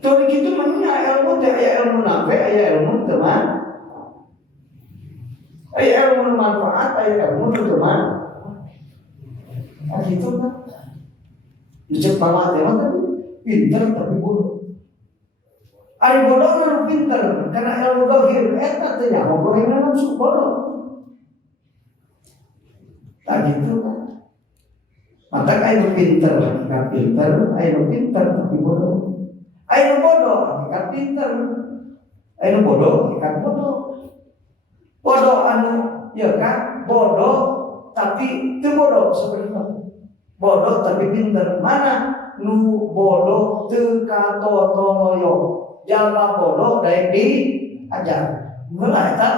Jadi gitu mana ilmu teh aya ilmu nafe aya ilmu teman. Aya ilmu manfaat aya ilmu teman. Gitu kan. Dicek banget ya tadi pintar tapi bodoh. Ari bodoh nu pintar karena ilmu dhahir eta teh nya ngobrolna nafsu bodoh. Tak gitu kan. Maka aya pintar, hakikat pintar, aya pintar tapi bodoh. Aya bodoh, hakikat pintar. Aya bodoh, hakikat bodoh. Bodoh anu ya kan, bodoh tapi teu bodoh sebenarnya. Bodoh tapi pintar. Mana nu bodoh teu katotoloyo. Jalma bodoh daek diajar. Mulai eta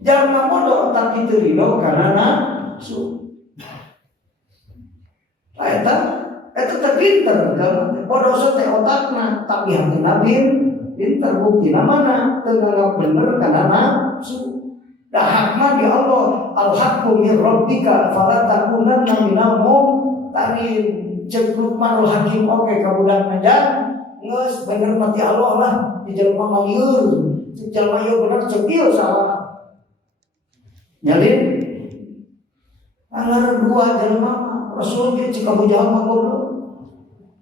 jalma bodoh tapi teu ridho karena nafsu. Eta terpinter, bodoh teh otakna, tapi hatina pinter buktina mana teu nganggap bener karena nafsu. Dahakna di Allah, al-haqqu min rabbika fala takunanna minal mumtarin. Cek Luqmanul Hakim oke ka budakna jan geus bener mati Allah lah di jelema mangieur. Cek jelema ieu bener cek ieu salah. Nyalin alar dua jelema Rasul ge cek Abu Jahal mah goblok.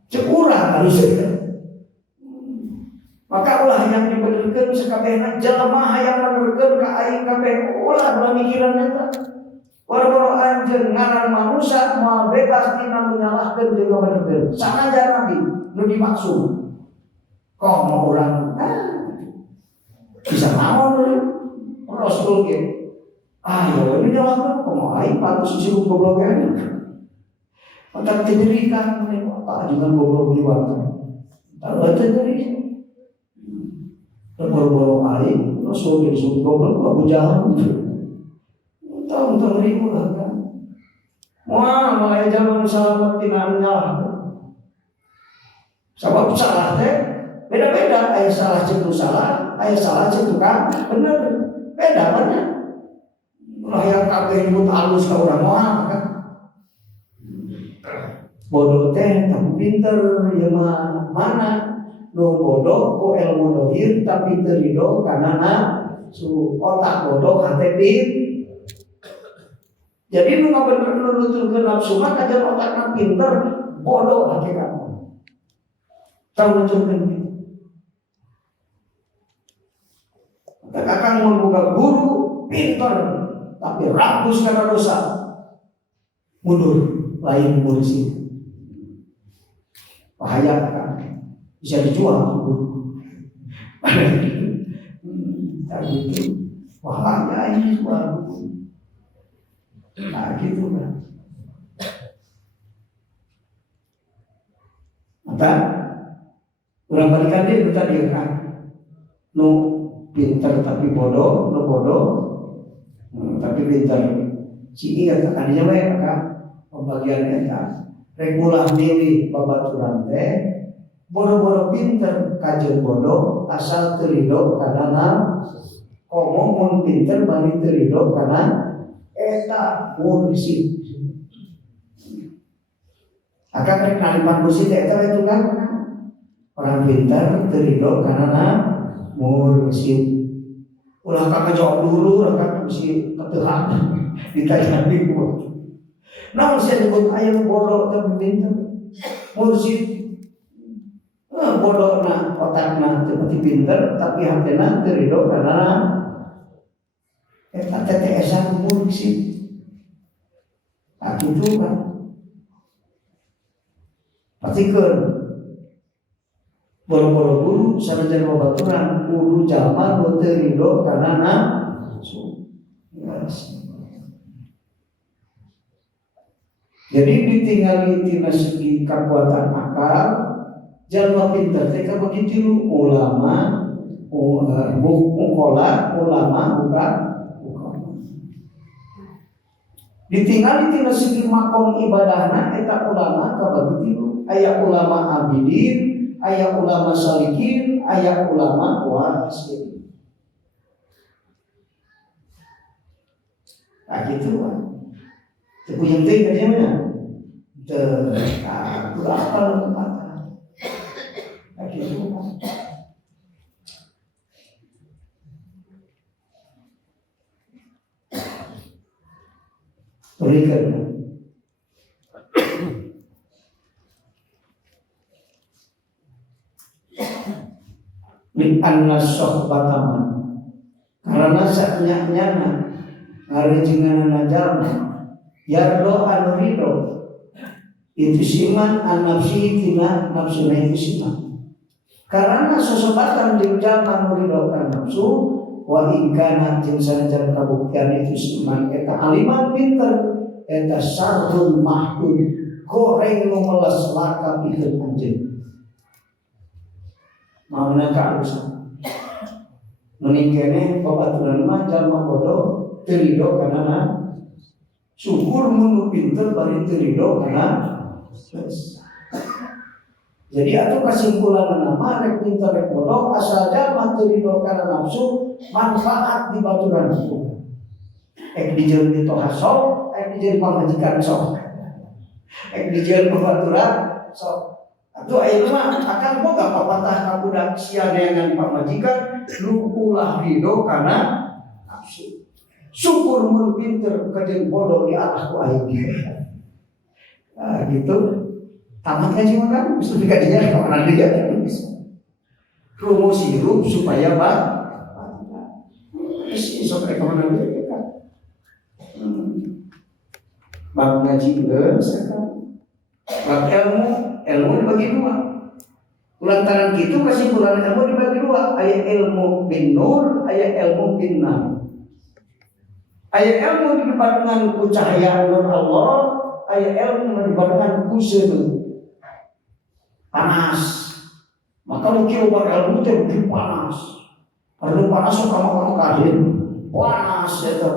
Cek urang harusnya. Maka ulah yang dibenerkeun sakabehna jalma hayang benerkeun ka aing kabeh ulah pamikiran eta. Boro-boro anjeun ngaran manusia moal bebas tina nu nyalahkeun jeung benerkeun. Sanajan nabi nu dimaksud. Kok mau urang Bisa naon Rasul ge. Ya ini jalan pemain pantas disuruh gobloknya. Maka diberikan apa juga goblok di waktu. Kalau terjadi terboro-boro aing Rasul disuruh goblok Abu Jahal. Tahu ribu lah kan. Wah, mulai zaman sahabat tina nyalah. Sebab salah teh beda-beda. Aya salah cetu salah, aya salah cetu kan bener. Beda banyak. Ulah yang kabeh nyebut halus ka urang moal kan. Bodoh teh tapi pinter ya mana nu bodoh ku ilmu dohir tapi teu ridho kana nafsu. Otak bodoh hate jadi nu ngabener nu nuturkeun nafsu mah kajar otakna pinter bodoh hakikatna. Tau nuturkeun kitu. Kakang membuka guru pinter tapi rakus karena dosa mundur lain mursi bahaya kan bisa dijual guru tapi itu bahaya ini jual guru. Nah gitu kan. Maka orang balikan dia tadi kan, nu pinter tapi bodoh, nu bodoh tapi pinter. Si ingat tadinya mereka kan pembagian eta. Regulah dewi babaturan teh bodoh-bodoh pinter kajen bodoh asal terido karena ngomong mun pinter bari terido karena eta mursid. Akan rek nalipan mursid eta itu kan orang pintar terido karena mursid. Ulah kakak jawab dulu, kakak mesti ketehan ditanya di gua. Namun saya nyebut ayam bodoh tapi pintar mursid. Bodoh na otakna seperti pintar tapi hatena terido karena eta TTS-an mursid. Aku juga patikeun boro-boro guru sanajan babaturan kudu jalma nu teu ridho kana nafsu. Jadi ditinggali tina segi kekuatan akal jalma pinter teh kabeh ditilu ulama mukola ulama bukan ditinggali tina segi makom ibadahna eta ulama kabeh ditilu aya ulama abidin aya ulama salikin aya ulama wasiin. Nah gitu kan teu puyeng teh kerjanya teu apa tempatna. Nah gitu kan berikan min anna sohbataman karena saknya-nyana ngarejenganana jalma yardo anu ridho itu siman an nafsi tina nafsuna itu siman karena sosobatan jeung jalma anu ridho kana nafsu wa ingkana jeung sanajan kabuktian itu siman eta aliman pinter eta sarhul mahdud goreng nu meles laka pikeun anjeun mauna keharusan meningkene babaturan mah jalma bodoh teu ridho kana syukur mun pinter bari teu ridho kana jadi atuh kesimpulan nama rek pinter rek bodoh asal jalma teu ridho kana nafsu manfaat di baturan ek dijieun di toha sok ek dijieun pamajikan sok ek dijieun babaturan sok. Atuh ayeuna mah akan boga papatah ka budak sia neangan pamajikan lu ulah ridho kana nafsu. Syukur mun pinter kajen bodoh di atas ku aing. Nah gitu. Tamat ngaji mah kan bisa dikadinya ka mana dia bisa. Rumus hirup supaya sok rek ka mana dia kan. Bab ngaji geus kan. Bab ilmu dibagi dua. Lantaran gitu kesimpulan ilmu dibagi dua, aya ilmu bin nur, aya ilmu bin nar. Aya ilmu dibarengan ku cahaya nur Allah, aya ilmu dibarengan ku seuneu panas. Maka mungkin obat ilmu teh lebih panas. Karena panas kamu kaget, panas eta.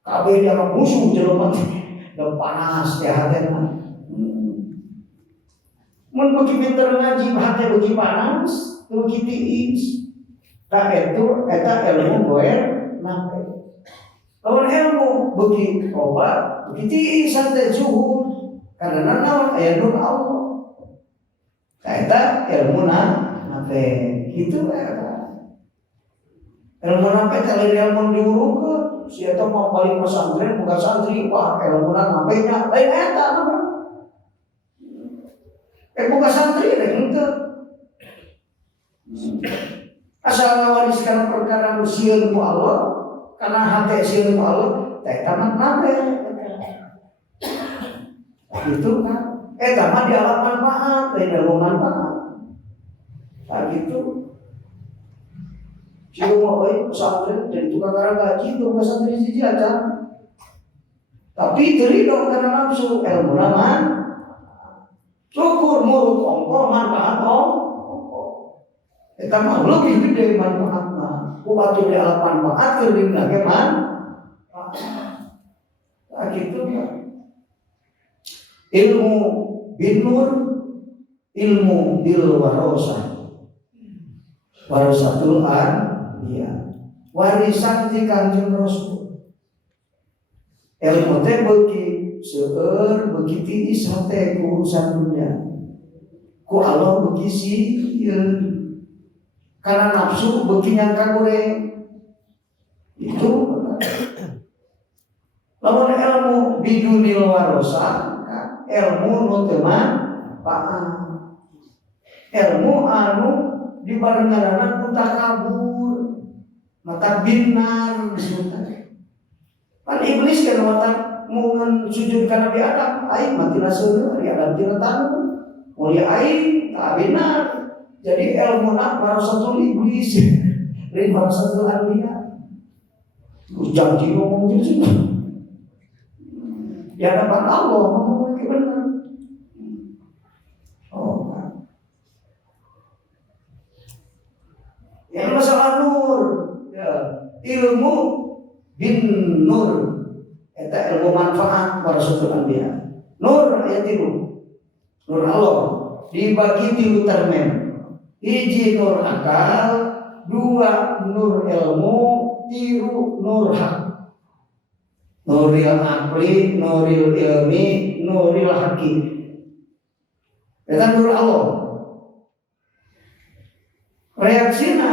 Kabeh dia musuh jelema teh, panas ya hatena. Mun beuki pinter ngaji hate beuki panas, beuki tiis. Ka eta ilmu goer nape. Lawan ilmu beuki obat, beuki tiis hate zuhur. Karena naon aya nur Allah. Eta ilmu nape kitu eta. Ilmu nape teh ilmu diurukeun. Si eta mah balik pesantren bukan santri, wah ilmu nape nya lain eta nape. Bukan santri ada gitu. Asal ngawariskan perkara sieun ku Allah, karena hati sieun ku Allah, teh tamat nabe. Gitu kan? Tamat di alam manfaat, lain ilmu manfaat. Nah gitu. Jika mau pesantren jadi tukang garang gaji, tukang pesantren siji aja. Tapi teri dong karena nafsu ilmu naman. Syukur murut ongko manfaat ongko. Eta mah lebih gede manfaatna. Kuwatu di alam manfaat keuring lagi manfaat. Nah gitu ya. Ilmu binur, ilmu bil warosah. Warasatul anbiya. Warisan ti Kanjeng Rasul. Ilmu teh beuki seueur beuki tiis hate ku urusan dunia. Ku Allah beuki sieun. Karena nafsu beuki nyangka goreng. Itu lamun ilmu bidunil warosa, ilmu nu teu manfaat. Ilmu anu dibarengan ku takabur, mata binar disebutna. Kan iblis kan watak mun sujud ka Nabi Adam, aing mati naseun Nabi Adam tina tanu. Mulia aing tak benar. Jadi ilmu nak warasatul iblis, lain warasatul anbiya. Janji ngomong gitu. Di hadapan Allah ngomong lagi benar. Oh, kan. Yang masalah nur, ya, ilmu bin nur. Eta ilmu manfaat warasatul anbiya. Nur ayat 3. Nur Allah dibagi 3 termen. Hiji nur akal, 2 nur ilmu, 3 nur hak. Nuril akli, nuril ilmi, nuril haki. Eta nur Allah. Reaksina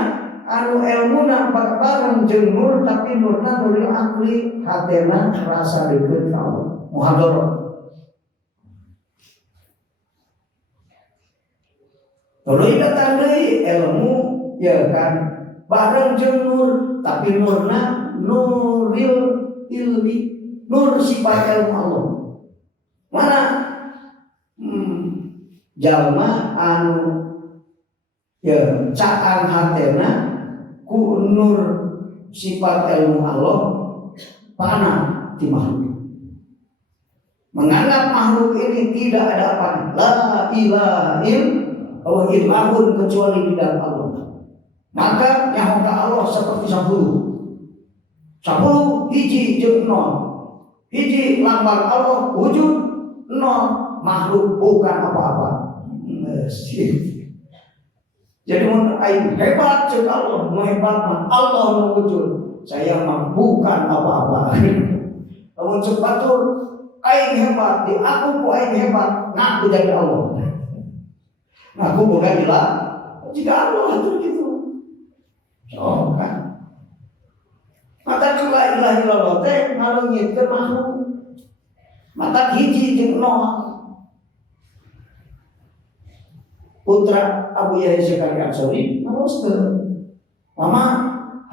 anu ilmuna bareng jeung nur tapi nurna nuril akli, hatena rasa deukeut ka Allah. Muhadarah. Tuluy datang deui ilmu ya kan bareng jeung nur tapi nurna nuril ilmi, nur sifat ilmu Allah. Mana jalma anu ya caan hatena ku nur sifat ilmu Allah panah di makhluk. Menganggap makhluk ini tidak ada apa, la ilaha illallahun kecuali di dalam Allah. Maka nyaho ka Allah seperti 10 hiji jeung 0. Hiji lambang Allah wujud, 0 makhluk bukan apa-apa. Jadi mun aing hebat jeung Allah, nu hebat mah Allah nu wujud. Saya mah bukan apa-apa. Lamun cepatur aing hebat, di aku ku aing hebat, ngaku jadi Allah. Ngaku bukan ilah, jika Allah itu gitu. So kan. Mata la ilaha illallah teh ngalungitkeun makhluk. Mata hiji jeung 0. Putra Abu Yahya Syekari Ansori naroskeun. Mama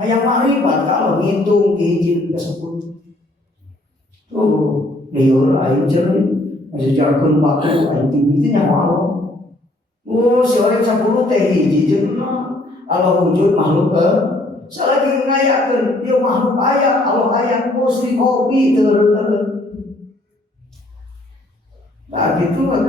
hayang makrifat kalau ngitung ke hiji ke 10. Tuh, liur aing jeung ngajajarkeun baku aing tinggi teh nyawa Allah. Si orang 10 teh hiji jeung Allah wujud makhluk salagi ngayakeun dia makhluk aya Allah aya kursi kopi teureun. Nah gitu kan.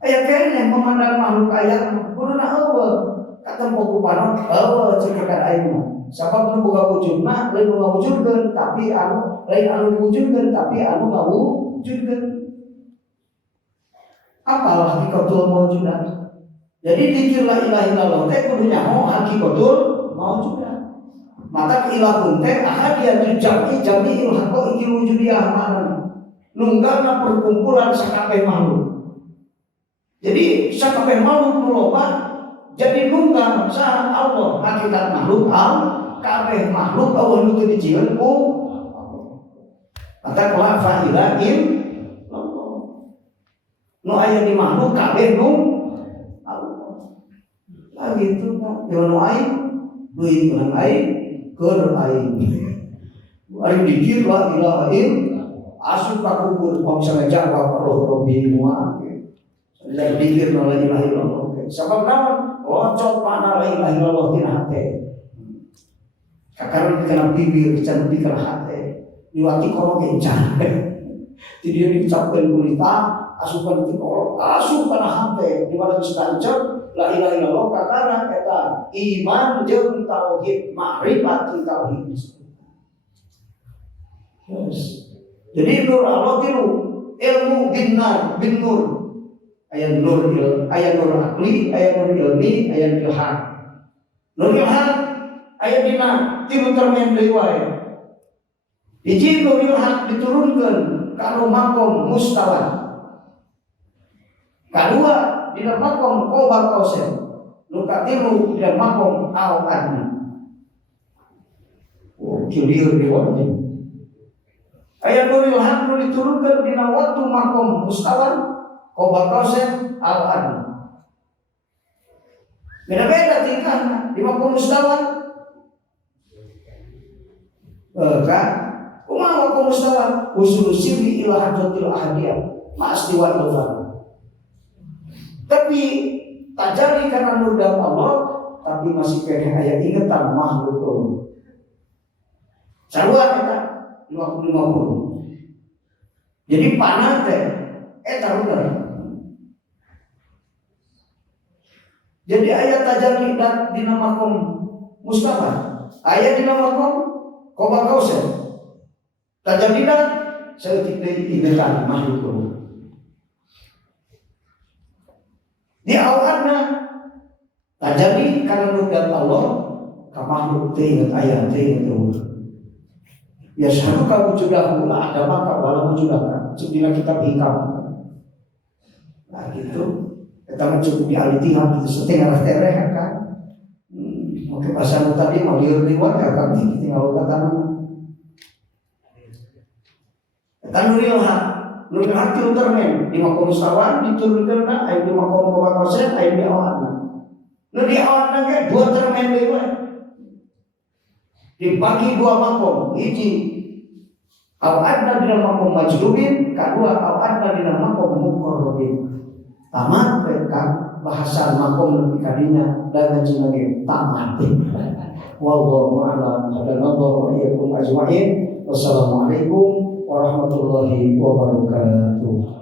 Aya keneh memandang makhluk aya kuduna eueuh katempo ku panon eueuh cekekan ayeuna. Sabab nu boga wujudna lain nu ngawujudkeun tapi anu lain anu diwujudkeun tapi anu ngawujudkeun. Apalah hakikatul mawjudat. Jadi dzikir la ilaha illallah teh kudu nyaho hakikatul mawjudat. Maka ilahun teh ahadiyatun jami'il haqaiqil wujudiyah mana. Nunggalna perkumpulan sakabeh makhluk. Jadi sakabeh makhluk nu loba jadi nunggal sa Allah hakikat makhluk kabeh makhluk Allah nu teu dijieun ku maka la fa'ilah nu aya di makhluk kabeh nu Allah. Gitu kan. Yang aing duit urang aing keur aing. Ari dikir la ilaha illallah asup ka kubur pamsana Jawa roh robi muah. Dan dikir la ilaha illallah. Sabab naon? Locot mana la ilaha illallah tina hate. Kakaron kana bibir can dikana hate. Diwati kono gencan. Jadi dia diucapkan gurita asupan ti kono asup kana hate di mana geus tancep la ilaha illallah kakana eta iman jeung tauhid makrifat tauhid. Yes. Jadi nur Allah tilu ilmu bin nur. Aya nur akli, aya nur ilmi, aya ilham. Nur ilham aya dina tilu termen deui wae. Hiji nur ilham diturunkeun ka makom mustawan. Kadua dina makom qoba kausen. Nu katilu dina makom al-adna. Kieu diwajib. Aya nur ilham nu diturunkeun dina waktu makom mustawan. Qoba kausen al-adna. Beda-beda tingkahna di makom mustawan. Kan? Kumaha makom mustawan? Usul sirri ila hadratil ahadiyah. Ma'astiwa ilfan. Tapi tak jadi karena nur Allah, tapi masih kena aya ingetan makhluk Allah. Sarua eta 50-50. Jadi panah teh eta bener. Jadi ayat tajalli dina makom mustafa, ayat dina makom qoba kausen. Tajallina saeutik deui ingetan makhluk Allah. Di awalna tajalli kana nudat Allah ka makhluk teh inget ayat teh inget. Ya sahabat wujudahu la ada maka wala wujudaka. Cuma kita hikam. Nah gitu. Kita cukup di al-ittihad itu setengah tereh kan. Mungkin pasal tadi mau liur liwat ya kan tinggal katakan. Kan nuril hati untermen di makom mustawan diturunkeun na aya di makom qoba kausen aya di awalna. Nu di awalna ge dua termen deui we. Dibagi dua makom, hiji al-adna dina makom majdubin, kadua al-adna dina makom muqarrabin. Tamat mereka bahasan makom lebih kadinya dan ngaji lagi tamat. Wallahu a'lam. Hadanallahu wa iyyakum ajma'in. Wassalamualaikum warahmatullahi wabarakatuh.